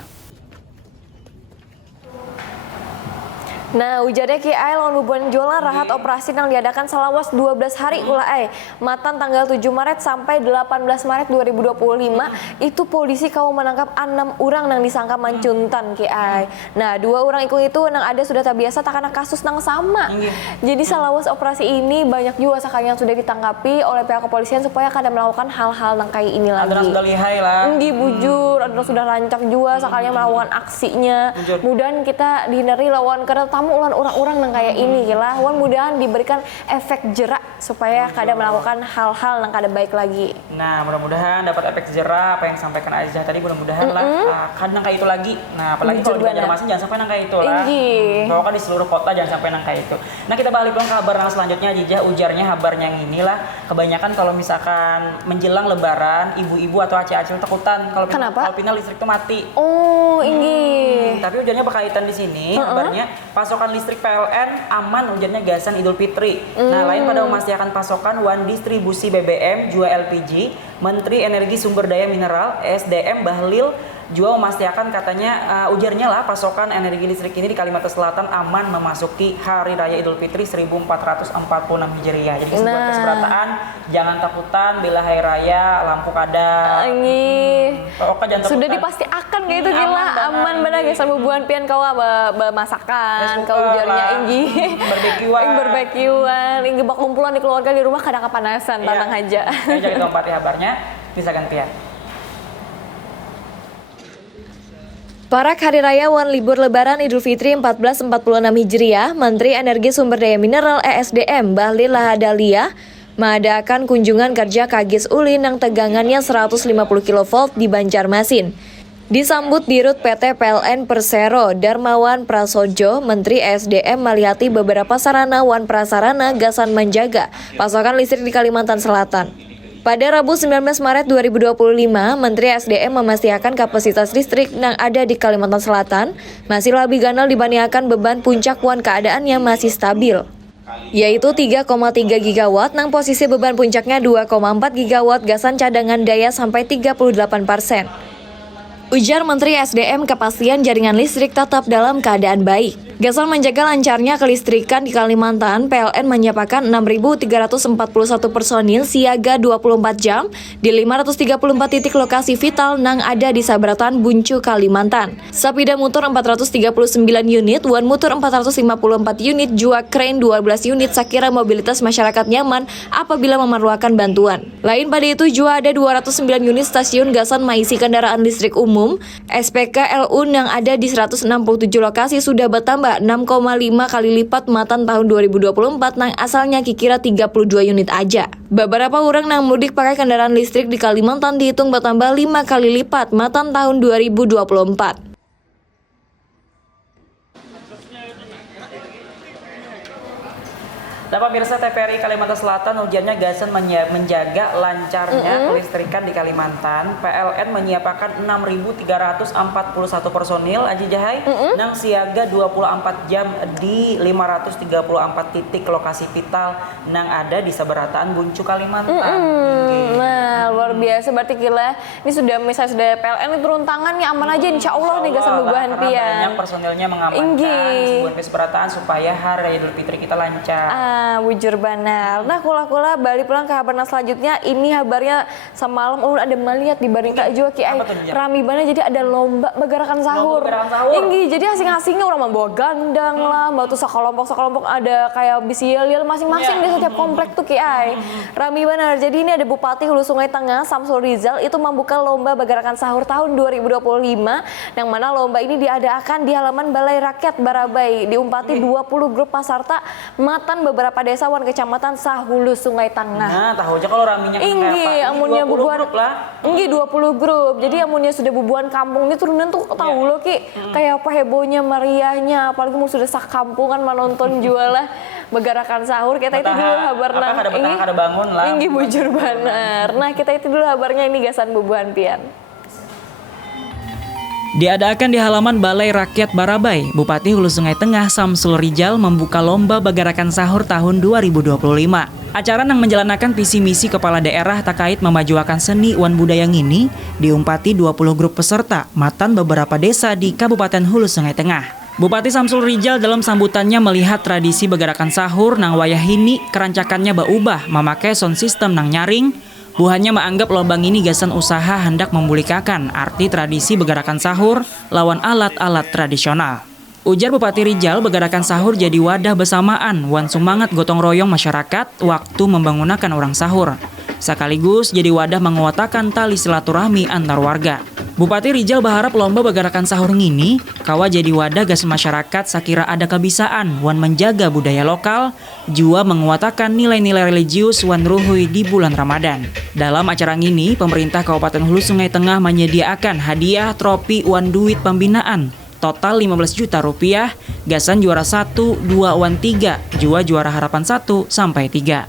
Nah, ujarnya Ki Ai lawan bebuan jola rahat operasi yang diadakan selawas 12 hari kula ai. Matan tanggal 7 Maret sampai 18 Maret 2025 itu polisi kau menangkap 6 orang yang disangka mancuntan Ki Ai. Nah, 2 orang itu yang ada sudah tak biasa tak karena kasus nang sama. Jadi selawas operasi ini banyak juga sekali yang sudah ditangkapi oleh pihak kepolisian supaya kada melakukan hal-hal yang kayak ini lagi. Ada sudah lihai lah. Bujur, ada sudah rancak juga sekali melakukan aksinya. Mudahan kita dihindari lawan karena tamu ulan orang-orang yang kayak ini lah. Mudahan diberikan efek jerak supaya kada melakukan hal-hal yang kada baik lagi. Nah, mudah-mudahan dapat efek jerak apa yang sampaikan Aizah tadi, mudah-mudahan lah kadang kayak itu lagi. Nah, apalagi kalau di Banjarmasin jangan sampai nang kayak itu lah. Pokoknya di seluruh kota jangan sampai nang kayak itu. Nah, kita balik dong ke kabar yang selanjutnya. Jijah ujarnya kabarnya yang inilah kebanyakan kalau misalkan menjelang lebaran ibu-ibu atau acil-acil takutan kalau pindah listrik itu mati. Oh, Tapi ujarnya berkaitan di sini kabarnya pasokan listrik PLN aman, ujarnya gasan Idul Fitri. Nah, lain pada memastikan pasokan wan distribusi BBM juga LPG, Menteri Energi Sumber Daya Mineral (ESDM) Bahlil juga memastikan katanya ujarnya lah pasokan energi listrik ini di Kalimantan Selatan aman memasuki Hari Raya Idul Fitri 1446 Hijriah. Jadi sebuah keseperataan, jangan takutan bila Hari Raya lampu kada. Sudah dipastikan kayak itu gila aman benar guys sama bubuan pian kau masakan kau ujarnya barbekyuan inggi bak kumpulan di keluarga di rumah kadang kepanasan tanang aja. Jadi tempat kabarnya bisa gantian. Parak Hari Raya wan libur Lebaran Idul Fitri 1446 Hijriah, Menteri Energi Sumber Daya Mineral (ESDM) Bahlil Lahadalia mengadakan kunjungan kerja Kagis Ulin yang tegangannya 150 kV di Banjarmasin. Disambut Dirut PT PLN Persero Darmawan Prasojo, Menteri ESDM melihat beberapa sarana wan prasarana gasan menjaga pasokan listrik di Kalimantan Selatan. Pada Rabu 19 Maret 2025, Menteri SDM memastikan kapasitas listrik yang ada di Kalimantan Selatan masih lebih ganal dibandingkan beban puncak wan keadaannya masih stabil, yaitu 3,3 gigawatt nang posisi beban puncaknya 2,4 gigawatt gasan cadangan daya sampai 38%. Ujar Menteri SDM kepastian jaringan listrik tetap dalam keadaan baik. Gasan menjaga lancarnya kelistrikan di Kalimantan, PLN menyiapkan 6.341 personil siaga 24 jam di 534 titik lokasi vital yang ada di Sabratan, Buncu, Kalimantan. Sepeda motor 439 unit, wan motor 454 unit, juga crane 12 unit sekira mobilitas masyarakat nyaman apabila memerlukan bantuan. Lain pada itu juga ada 209 unit stasiun gasan mengisi kendaraan listrik umum. SPKLU yang ada di 167 lokasi sudah bertambah 6,5 kali lipat matan tahun 2024 nang asalnya kira 32 unit aja. Beberapa orang yang mudik pakai kendaraan listrik di Kalimantan dihitung bertambah 5 kali lipat matan tahun 2024. Dan pemirsa TVRI Kalimantan Selatan ujarnya gasan menjaga lancarnya kelistrikan di Kalimantan. PLN menyiapkan 6.341 personil Aji Jahai nang siaga 24 jam di 534 titik lokasi vital nang ada di Sabarataan, Buncu, Kalimantan. Nah, luar biasa berarti gila. Ini sudah misalnya sudah PLN turun tangan nih aman aja insya Allah nih gasan bebahan pian. Banyak personilnya mengamankan sebuah keseperataan supaya Hari Idul Fitri kita lancar. Wujur benar. Nah, kula-kula balik pulang ke kabar selanjutnya. Ini kabarnya semalam ada melihat di berita juga Ki Ai. Rami banget jadi ada lomba bagarakan sahur. Tinggi. Jadi asing-asingnya orang membawa gandang lah, batu sekelompok ada kayak bisial masing-masing di setiap komplek tuh Ki Ai. Rami benar. Jadi ini ada Bupati Hulu Sungai Tengah Samsul Rizal itu membuka lomba bagarakan sahur tahun 2025 yang mana lomba ini diadakan di halaman Balai Rakyat Barabai diumpati 20 grup pasarta matan beberapa desa wan kecamatan Sahulu Sungai Tengah. Nah, tahu aja kalau raminya kayak amunnya bubuan grup lah. 20 grup. Jadi amunnya sudah bubuan kampung ini turunan tuh tahu loh Ki. Kayak apa hebohnya, meriahnya, apalagi mau sudah sak kampungan menonton jual lah begarakan sahur. Kita itu dulu kabarnya ini ada bangun lah. Inggi bujur benar. Nah, kita itu dulu kabarnya ini gasan bubuan pian. Diadakan di halaman Balai Rakyat Barabai, Bupati Hulu Sungai Tengah Samsul Rizal membuka lomba bagarakan sahur tahun 2025. Acara yang menjalankan visi misi kepala daerah terkait memajukan seni wan budaya ini diumpati 20 grup peserta matan beberapa desa di Kabupaten Hulu Sungai Tengah. Bupati Samsul Rijal dalam sambutannya melihat tradisi begarakan sahur nang wayahini kerancakannya baubah memakai sound system nang nyaring. Buhannya menganggap lombang ini gasan usaha hendak memulikakan arti tradisi begarakan sahur lawan alat-alat tradisional. Ujar Bupati Rijal, begarakan sahur jadi wadah bersamaan wan semangat gotong royong masyarakat waktu membangunakan orang sahur. Sekaligus jadi wadah menguatakan tali silaturahmi antar warga. Bupati Rijal berharap lomba begarakan sahur ini kawa jadi wadah gas masyarakat sakira ada kebisaan wan menjaga budaya lokal, jua menguatakan nilai-nilai religius wan ruhui di bulan Ramadan. Dalam acara ini, pemerintah Kabupaten Hulu Sungai Tengah menyediakan hadiah trofi wan duit pembinaan total 15 juta rupiah, gasan juara 1, 2 wan 3, jua juara harapan 1 sampai 3.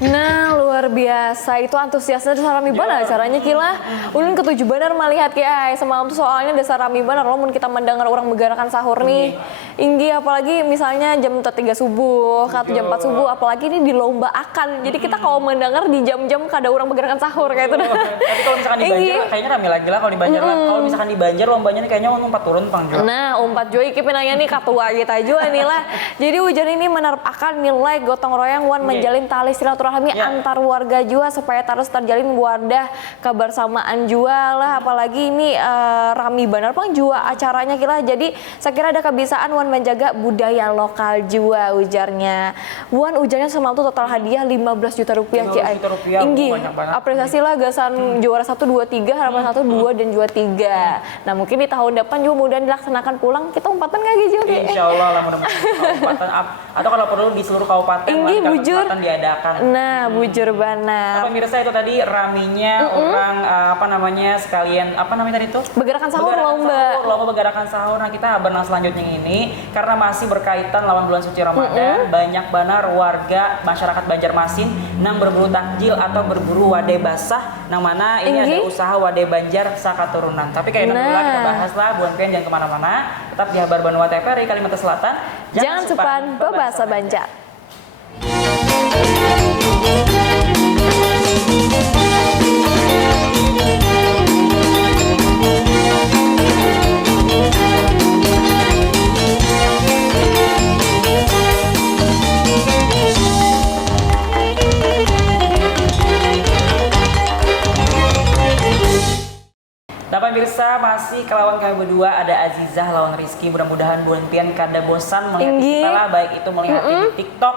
Nah, luar biasa. Itu antusiasnya dasar rami banar caranya kila. Ulun ketujuh banar melihat kayak semalam tuh soalnya dasar rami banar loh mun kita mendengar orang begarakan sahur nih. Inggi apalagi misalnya jam 3 subuh atau jam 4 subuh, apalagi ini dilombakan. Jadi kita kalau mendengar di jam-jam kada orang begarakan sahur kayak itu. Tapi kalau misalkan di Banjar kayaknya rame lagi lah kalau di Banjar lah. Kalau misalkan di Banjar lombanya nih kayaknya umpat turun pang juga. Nah, umpat juga iki penanya nih katua kita juga nih lah. Jadi hujan ini menerapkan nilai gotong royong wan menjalin tali silaturahmi antar warga juga supaya terus terjalin wadah kebersamaan juga lah. Apalagi ini rami banar pang juga acaranya kira. Jadi saya kira ada kebiasaan wan menjaga budaya lokal juga ujarnya. Wan ujarnya semalam tuh total hadiah 15 juta rupiah Ci. Inggi. Apresiasi lah gasan juara 1, 2, 3, harapan 1, 2 dan juara 3. Nah, mungkin di tahun depan juga mudah dilaksanakan pulang kita umpatan nggak gitu. Insya Allah lah mudah-mudahan kabupaten atau kalau perlu di seluruh kabupaten bujur diadakan. Nah, bujur banar. Pemirsa itu tadi raminya orang sekalian tadi itu? Begarakan sahur lomba begarakan sahur. Nah, kita benang selanjutnya ini karena masih berkaitan lawan bulan suci Ramadan, banyak banar warga masyarakat Banjarmasin nang berburu takjil atau berburu wadai basah nang mana ini ada usaha wadai Banjar sakaturunan. Tapi kayak dulu kita bahas lah, buan pian jangan kemana-mana, tetap di Habar Banua TVRI Kalimantan Selatan. Jangan supan berbahasa Banjar. Pemirsa masih kelawan kami berdua, ada Azizah lawan Rizky. Mudah-mudahan bulan pian kada bosan melihat kita lah, baik itu melihat di TikTok,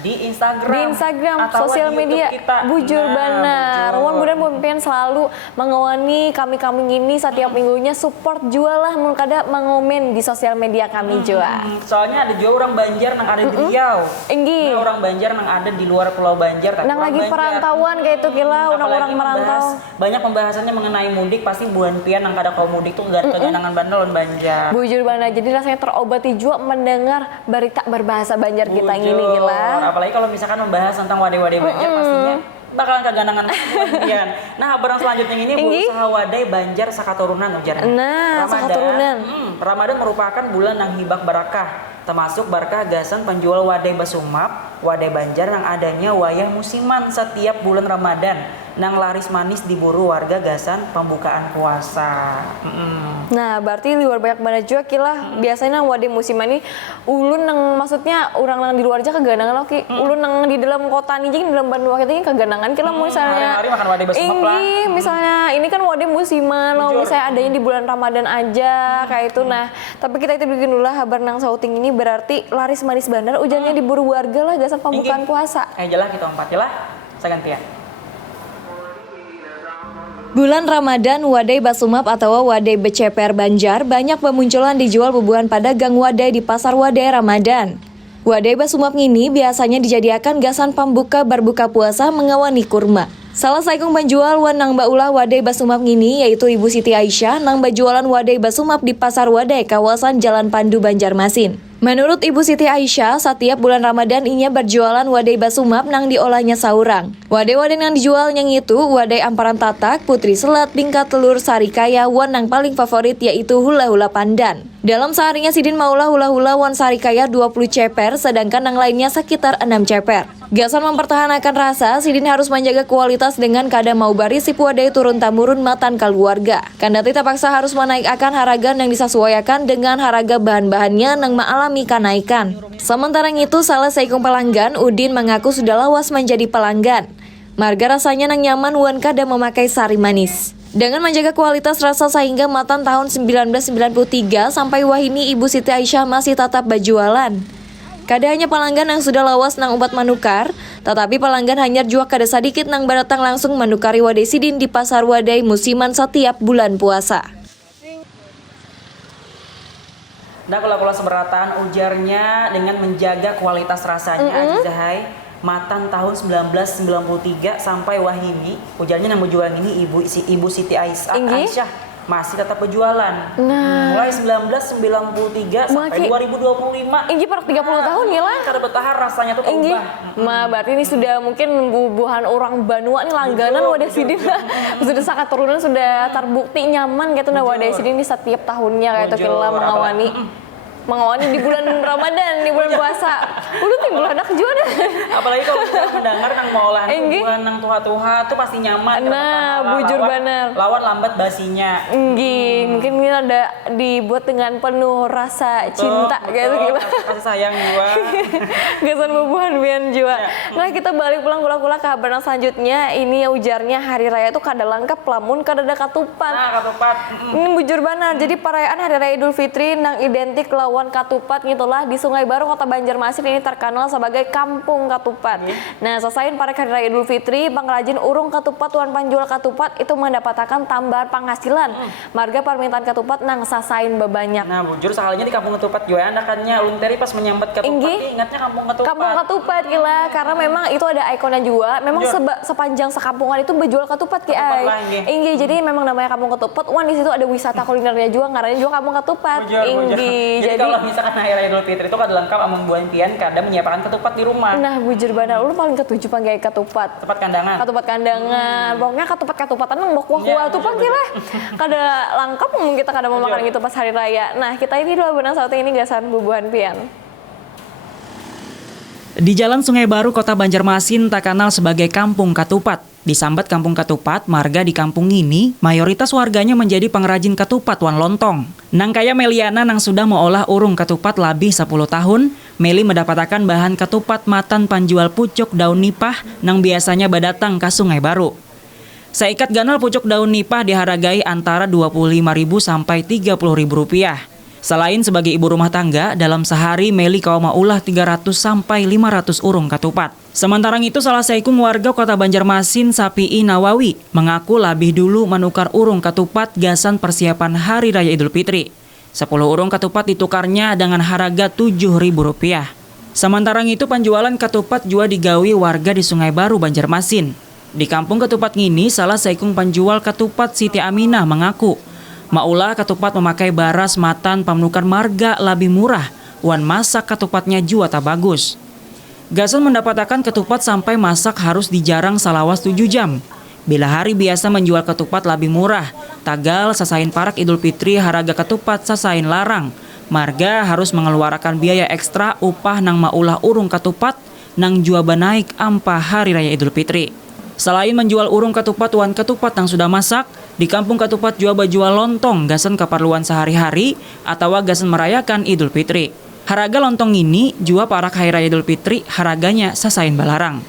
di Instagram atau sosial di media kita. Bujur banar. Mudah-mudahan bulan pian selalu mengawani kami ini setiap minggunya support juga lah mun kada mengomen di sosial media kami juga. Soalnya ada juga orang Banjar nang ada di Riau. Nah, orang Banjar nang ada di luar Pulau Banjar. Nang lagi perantauan kayak itu kila orang merantau. Banyak pembahasannya mengenai mudik, pasti bulan pian nang kada kau mudik tuh keganangan bandel lawan Banjar. Bujur banar. Jadi rasanya terobati juga mendengar berita berbahasa Banjar kita ini gila. Apalagi kalau misalkan membahas tentang wadai-wadai Banjar pastinya bakalan keganangan pian. Nah, barang selanjutnya ini berusaha wadai Banjar sakaturunan ujarnya. Nah, sakaturunan. Ramadan merupakan bulan nang hibak barakah, termasuk berkah gasan penjual wadai basumap, wadai Banjar yang adanya wayah musiman setiap bulan Ramadan nang laris manis diburu warga gasan pembukaan puasa. Nah, berarti di luar banyak banget juga kila. Biasanya nang wadai musiman ini ulun nang maksudnya orang nang di luar aja keganangan loh ki. Ulun nang di dalam kota nih di dalam Bandung kita ini keganangan kila misalnya. Hari-hari makan wadai basumap lah. Misalnya ini kan wadai musiman loh, misalnya adanya di bulan Ramadan aja kayak itu. Nah, tapi kita itu bikin dulu lah kabar nang sauting ini berarti laris manis bandar ujannya diburu warga lah gasan pembukaan puasa. Jelas kita empat jelas. Saya gantian. Bulan Ramadan, wadai basumap atau wadai beceper Banjar banyak bermunculan dijual bubuhan pedagang wadai di pasar wadai Ramadan. Wadai basumap ini biasanya dijadikan gasan pembuka berbuka puasa mengawani kurma. Salah saikung penjual wan nang baulah wadai basumap ini yaitu Ibu Siti Aisyah nang bajualan wadai basumap di pasar wadai kawasan Jalan Pandu Banjarmasin. Menurut Ibu Siti Aisyah, setiap bulan Ramadan inya berjualan wadai basumap nang diolahnya saurang. Wadai-wadai yang dijualnya itu wadai amparan tatak, putri selat, tingkat telur, sarikaya, wan nang paling favorit yaitu hula-hula pandan. Dalam seharinya Sidin maulah hula-hula wan sarikaya 20 ceper, sedangkan yang lainnya sekitar 6 ceper. Gasan mempertahankan rasa, Sidin harus menjaga kualitas dengan kada mau bari si puadai turun-tamurun matan keluarga. Kandati terpaksa harus menaikkan harga yang disesuaikan dengan harga bahan-bahannya yang mengalami kenaikan. Sementara itu, salah seikung pelanggan, Udin mengaku sudah lawas menjadi pelanggan. Marga rasanya nang nyaman wan kada memakai sari manis. Dengan menjaga kualitas rasa sehingga matan tahun 1993 sampai wahini Ibu Siti Aisyah masih tetap berjualan. Kada hanya pelanggan yang sudah lawas nang obat manukar, tetapi pelanggan hanya juga kada sedikit nang datang langsung menukari wadai Sidin di pasar wadai musiman setiap bulan puasa. Nah, kula-kula seberataan ujarnya dengan menjaga kualitas rasanya Azizahai. Matan tahun 1993 sampai wahini ujarnya nama jualan ini Ibu Siti Aisyah masih tetap berjualan. Mulai 1993 sampai 2025. Inggi per 30 tahun ya lah. Kada bertahan rasanya tuh berubah. Berarti ini sudah mungkin bubuhan orang Banua nih langganan wadah Sidin lah. Sudah sangat turunan sudah terbukti nyaman gitu nah wadah Sidin di setiap tahunnya kayak itu kira mengawani di bulan Ramadan, di bulan puasa. Udah tuh bulan anak juga deh. Apalagi kalau kita mendengar nang maulah bulan nang tuha-tuha tuh pasti nyaman. Nah, bujur bener. Lawan lambat basinya. Mungkin ini ada dibuat dengan penuh rasa cinta gitu. Kasih sayang juga. Gasan bubuhan bian juga. Nah, kita balik pulang kula-kula ke kabar selanjutnya. Ini ujarnya hari raya itu kada lengkap lamun kada ada katupat. Nah, katupat. Ini bujur benar. Jadi perayaan hari raya Idul Fitri nang identik lawan katupat gitulah di Sungai Baru Kota Banjarmasin ini terkenal sebagai Kampung Katupat. Nah, selain para hari raya Idul Fitri, pengrajin urung katupat wan penjual katupat itu mendapatkan tambahan penghasilan. Marga permintaan katupat nang sasain bebanyak. Nah, bujur sekalinya di Kampung Ketupat juga anakannya lunteri pas menyambat katupat ingatnya Kampung Ketupat. Kampung Ketupat gila karena memang itu ada ikonnya juga. Memang sepanjang sekampungan itu berjual katupat ki ai. Jadi memang namanya Kampung Ketupat. Wan di situ ada wisata kulinernya juga ngarannya juga Kampung Ketupat. Jadi kalau misalkan hari raya Idul Fitri itu kada lengkap among buan pian kada menyiapkan ketupat di rumah. Nah, bujur benar lu paling ketujuh panggai katupat. Ketupat kandangan. Katupat kandangan. Pokoknya katupat-katupatan nang kuah-kuah tuh pang kira. Kada lengkap mungkin kita kada mau makan gitu pas hari raya. Nah, kita ini dua benang satu ini gasan bubuhan pian. Di Jalan Sungai Baru Kota Banjarmasin tak kenal sebagai Kampung Katupat. Disambat Kampung Katupat, marga di kampung ini mayoritas warganya menjadi pengrajin ketupat wan lontong. Nang kaya Meliana nang sudah mengolah urung ketupat lebih 10 tahun, Meli mendapatkan bahan ketupat matan penjual pucuk daun nipah nang biasanya badatang ke Sungai Baru. Seikat ganal pucuk daun nipah dihargai antara Rp25.000 sampai Rp30.000. Selain sebagai ibu rumah tangga, dalam sehari Meli kau maulah 300 sampai 500 urung katupat. Sementara itu salah seikung warga Kota Banjarmasin Sapii Nawawi mengaku lebih dulu menukar urung katupat gasan persiapan Hari Raya Idul Fitri. 10 urung katupat ditukarnya dengan harga Rp7.000. Sementara itu penjualan katupat juga digawi warga di Sungai Baru Banjarmasin. Di Kampung Ketupat ini salah seikung penjual katupat Siti Aminah mengaku maulah ketupat memakai baras matan pamenukar marga lebih murah, wan masak ketupatnya juga tak bagus. Gasan mendapatkan ketupat sampai masak harus dijarang salawas 7 jam. Bila hari biasa menjual ketupat lebih murah, tagal sasain parak Idul Fitri harga ketupat sasain larang. Marga harus mengeluarkan biaya ekstra upah nang maulah urung ketupat nang jua naik ampa Hari Raya Idul Fitri. Selain menjual urung ketupat wan ketupat yang sudah masak, di Kampung Ketupat juga jual lontong gasan keperluan sehari-hari atau gasan merayakan Idul Fitri. Harga lontong ini juga parak Hari Raya Idul Fitri harganya sasain balarang.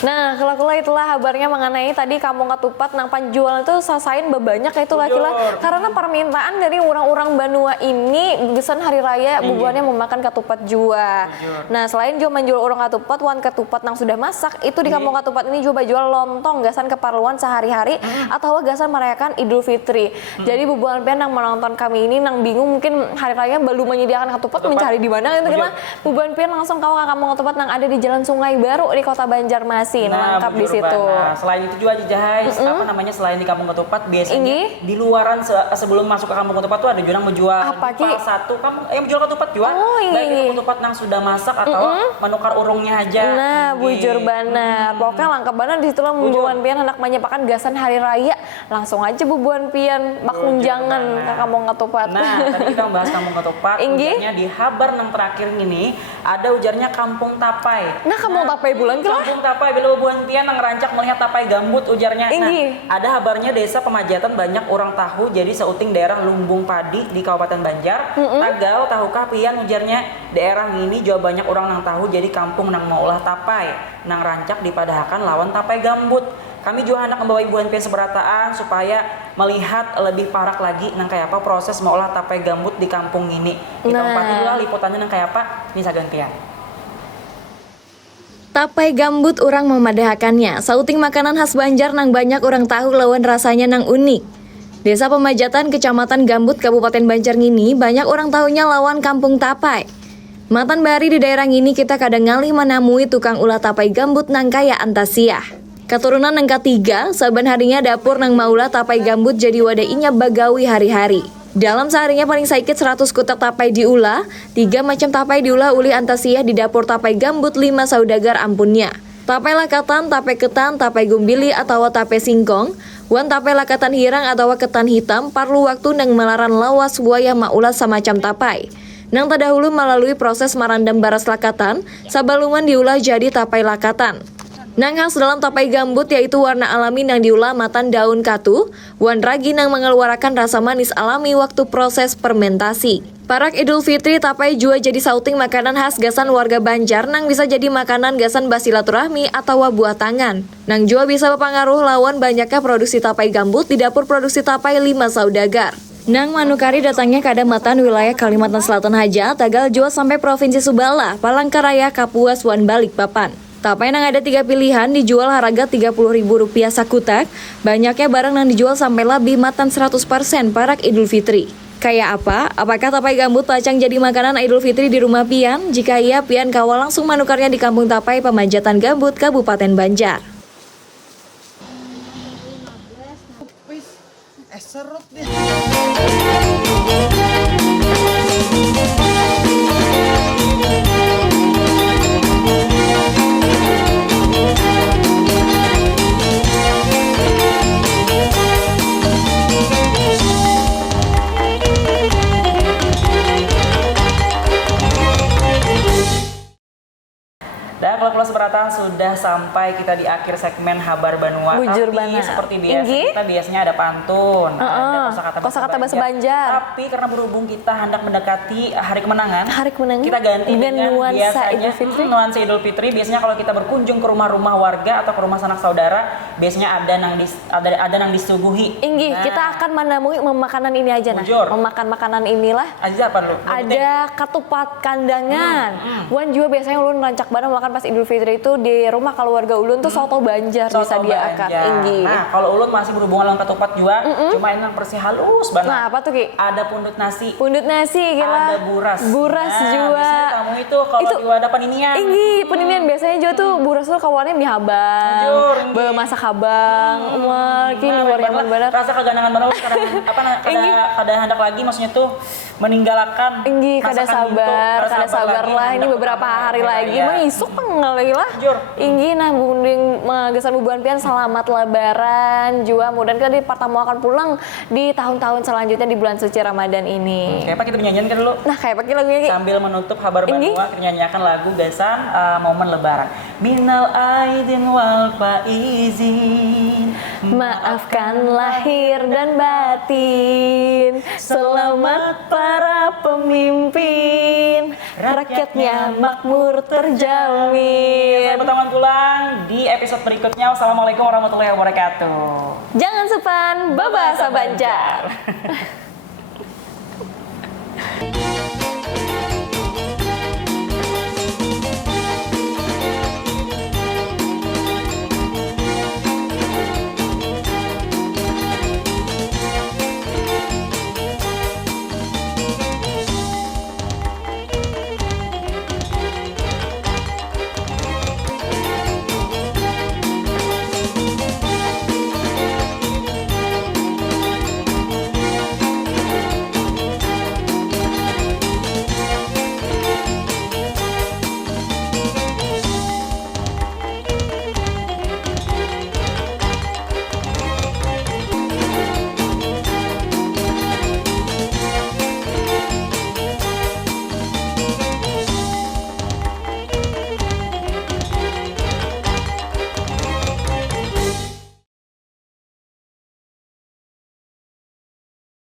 Nah, kela-kela itulah kabarnya mengenai tadi Kampung Ketupat nang penjual itu sasain bebanyak itu lah karena permintaan dari orang-orang Banua ini gesan hari raya bubuhannya memakan ketupat jua. Nah, selain juga menjual orang ketupat, wan ketupat nang sudah masak itu di Kampung Ketupat ini juga jual lontong gasan keperluan sehari-hari atau gasan merayakan Idul Fitri. Jadi bubuhan pian nang menonton kami ini nang bingung mungkin hari raya belum menyediakan ketupat mencari di mana itu kita bubuhan pian langsung ke Kampung Ketupat nang ada di Jalan Sungai Baru di Kota Banjarmasin. Masin, lengkap di bujur situ. Bana. Selain itu juga Jahai, apa namanya, selain di Kampung Ketupat biasanya di luaran sebelum masuk ke Kampung Ketupat tuh ada jurang menjual Apa, Ki? satu kampung yang menjual ketupat juga. Oh, Baik itu iya. ketupat yang sudah masak atau menukar urungnya aja. Nah, bujur banar. Pokoknya lengkap banar di situ lah bubuan pian hendak menyepakan gasan hari raya. Langsung aja bubuan pian bakunjangan ke Kampung Ketupat. Nah, tadi kita membahas Kampung Ketupat. Inggih. Ujarnya di Habar yang terakhir ini ada ujarnya Kampung Tapai. Nah, Kampung Tapai bulan kira. Kampung Tapai bila bubuan pian yang ngerancak melihat tapai gambut ujarnya. Inggih. Nah, ada habarnya desa Pemajatan banyak orang tahu jadi seuting daerah lumbung padi di Kabupaten Banjar. Tagal tahukah pian ujarnya daerah ini juga banyak orang yang tahu jadi kampung nang mau ulah tapai nang rancak dipadahakan lawan tapai gambut. Kami juga hendak membawa ibuan pian seberataan supaya melihat lebih parak lagi nang kayak apa proses mau olah tapai gambut di kampung ini. Kita umpati dulu liputannya nang kayak apa nih sagan pian. Tapai gambut orang memadahakannya, sauting makanan khas Banjar nang banyak orang tahu lawan rasanya nang unik. Desa Pemajatan, Kecamatan Gambut, Kabupaten Banjar ini banyak orang tahunya lawan Kampung Tapai. Matan bari di daerah ini kita kadang ngalih menemui tukang ulah tapai gambut nang kaya Antasia. Keturunan nang ketiga, saban harinya dapur nang maulah tapai gambut jadi wadainya bagawi hari-hari. Dalam seharinya paling sedikit 100 kutak tapai diulah, 3 macam tapai diulah uli Antasia di dapur tapai gambut 5 saudagar ampunnya. Tapai lakatan, tapai ketan, tapai gumbili atau tapai singkong, wan tapai lakatan hirang atau ketan hitam perlu waktu nang melaran lawas buaya maulah semacam tapai. Nang terdahulu melalui proses marandam baras lakatan, sabaluman diulah jadi tapai lakatan. Nang khas dalam tapai gambut yaitu warna alami nang diulah matan daun katu, wan ragi nang mengeluarkan rasa manis alami waktu proses fermentasi. Parak Idul Fitri tapai juga jadi sauting makanan khas gasan warga Banjar nang bisa jadi makanan gasan basilaturahmi atau buah tangan. Nang juga bisa berpengaruh lawan banyaknya produksi tapai gambut di dapur produksi tapai 5 saudagar. Nang manukari datangnya kadamatan wilayah Kalimantan Selatan haja, Tagal juga sampai Provinsi Subala, Palangkaraya, Kapuas, wan Balikpapan. Tapai nang ada 3 pilihan dijual harga Rp30.000 sakutak. Banyaknya barang nang dijual sampai lebih matan 100% parak Idul Fitri. Kayak apa? Apakah tapai gambut pacang jadi makanan Idul Fitri di rumah pian? Jika iya, pian kawal langsung manukarnya di Kampung Tapai, Pemajatan Gambut, Kabupaten Banjar. Dan kalau seberatan sudah sampai kita di akhir segmen Habar Banua. Bujur Tapi Bana. seperti biasa Inggih. kita biasanya ada pantun, ada kosakata bahasa Banjar. Tapi karena berhubung kita hendak mendekati hari kemenangan, Kemenangan kita ganti dengan nuansa biasanya Idul Fitri. Nuansa Idul Fitri. Biasanya kalau kita berkunjung ke rumah-rumah warga atau ke rumah sanak saudara, biasanya ada nang disuguhi. Inggih, Nah, kita akan menemui makanan ini aja nah. Bujur. Memakan makanan inilah. Aja apa lu? Ada ketupat kandangan. Wan juga biasanya ulun rancak banget makan pas Idul Fitri itu di rumah keluarga ulun tuh soto Banjar Soto bisa diakan. Banjar. Inggih. Nah, kalau ulun masih berhubungan dengan ketupat juga, cuma ini yang bersih halus banget. Nah, apa tuh Ki? Ada pundut nasi. Pundut nasi gila. Ada buras. Buras Nah, juga. biasanya kamu itu kalau di wadah paninian. Inggih, peninian biasanya juga tuh buras tuh kawannya mie habang. Bujur, inggih. Bemasak habang. Umar kini luar nyaman banget. Rasa keganangan banget sekarang kada hendak lagi maksudnya tuh meninggalkan. Inggih, kada masakan sabar, itu, kada sabar lagi, lah. Ini hendak beberapa pertama hari lagi ya. mah isuk pengelih lah. Bujur. Inggih, nah bunding magesan bubuan pian selamat lebaran juga. Mudah kita dipertemuan akan pulang di tahun-tahun selanjutnya di bulan suci Ramadan ini. Kayak apa kita nyanyian kan dulu? Nah, kayak pakai lagunya Ki? Sambil menutup Habar Inggih. Banua, kita nyanyikan lagu gasan momen lebaran. Minal aidin wal faizin. Maafkan lahir dan batin, selamat para pemimpin, rakyatnya makmur terjamin. Saya bertemu pulang di episode berikutnya. Wassalamualaikum warahmatullahi wabarakatuh. Jangan sepan, babasa Banjar.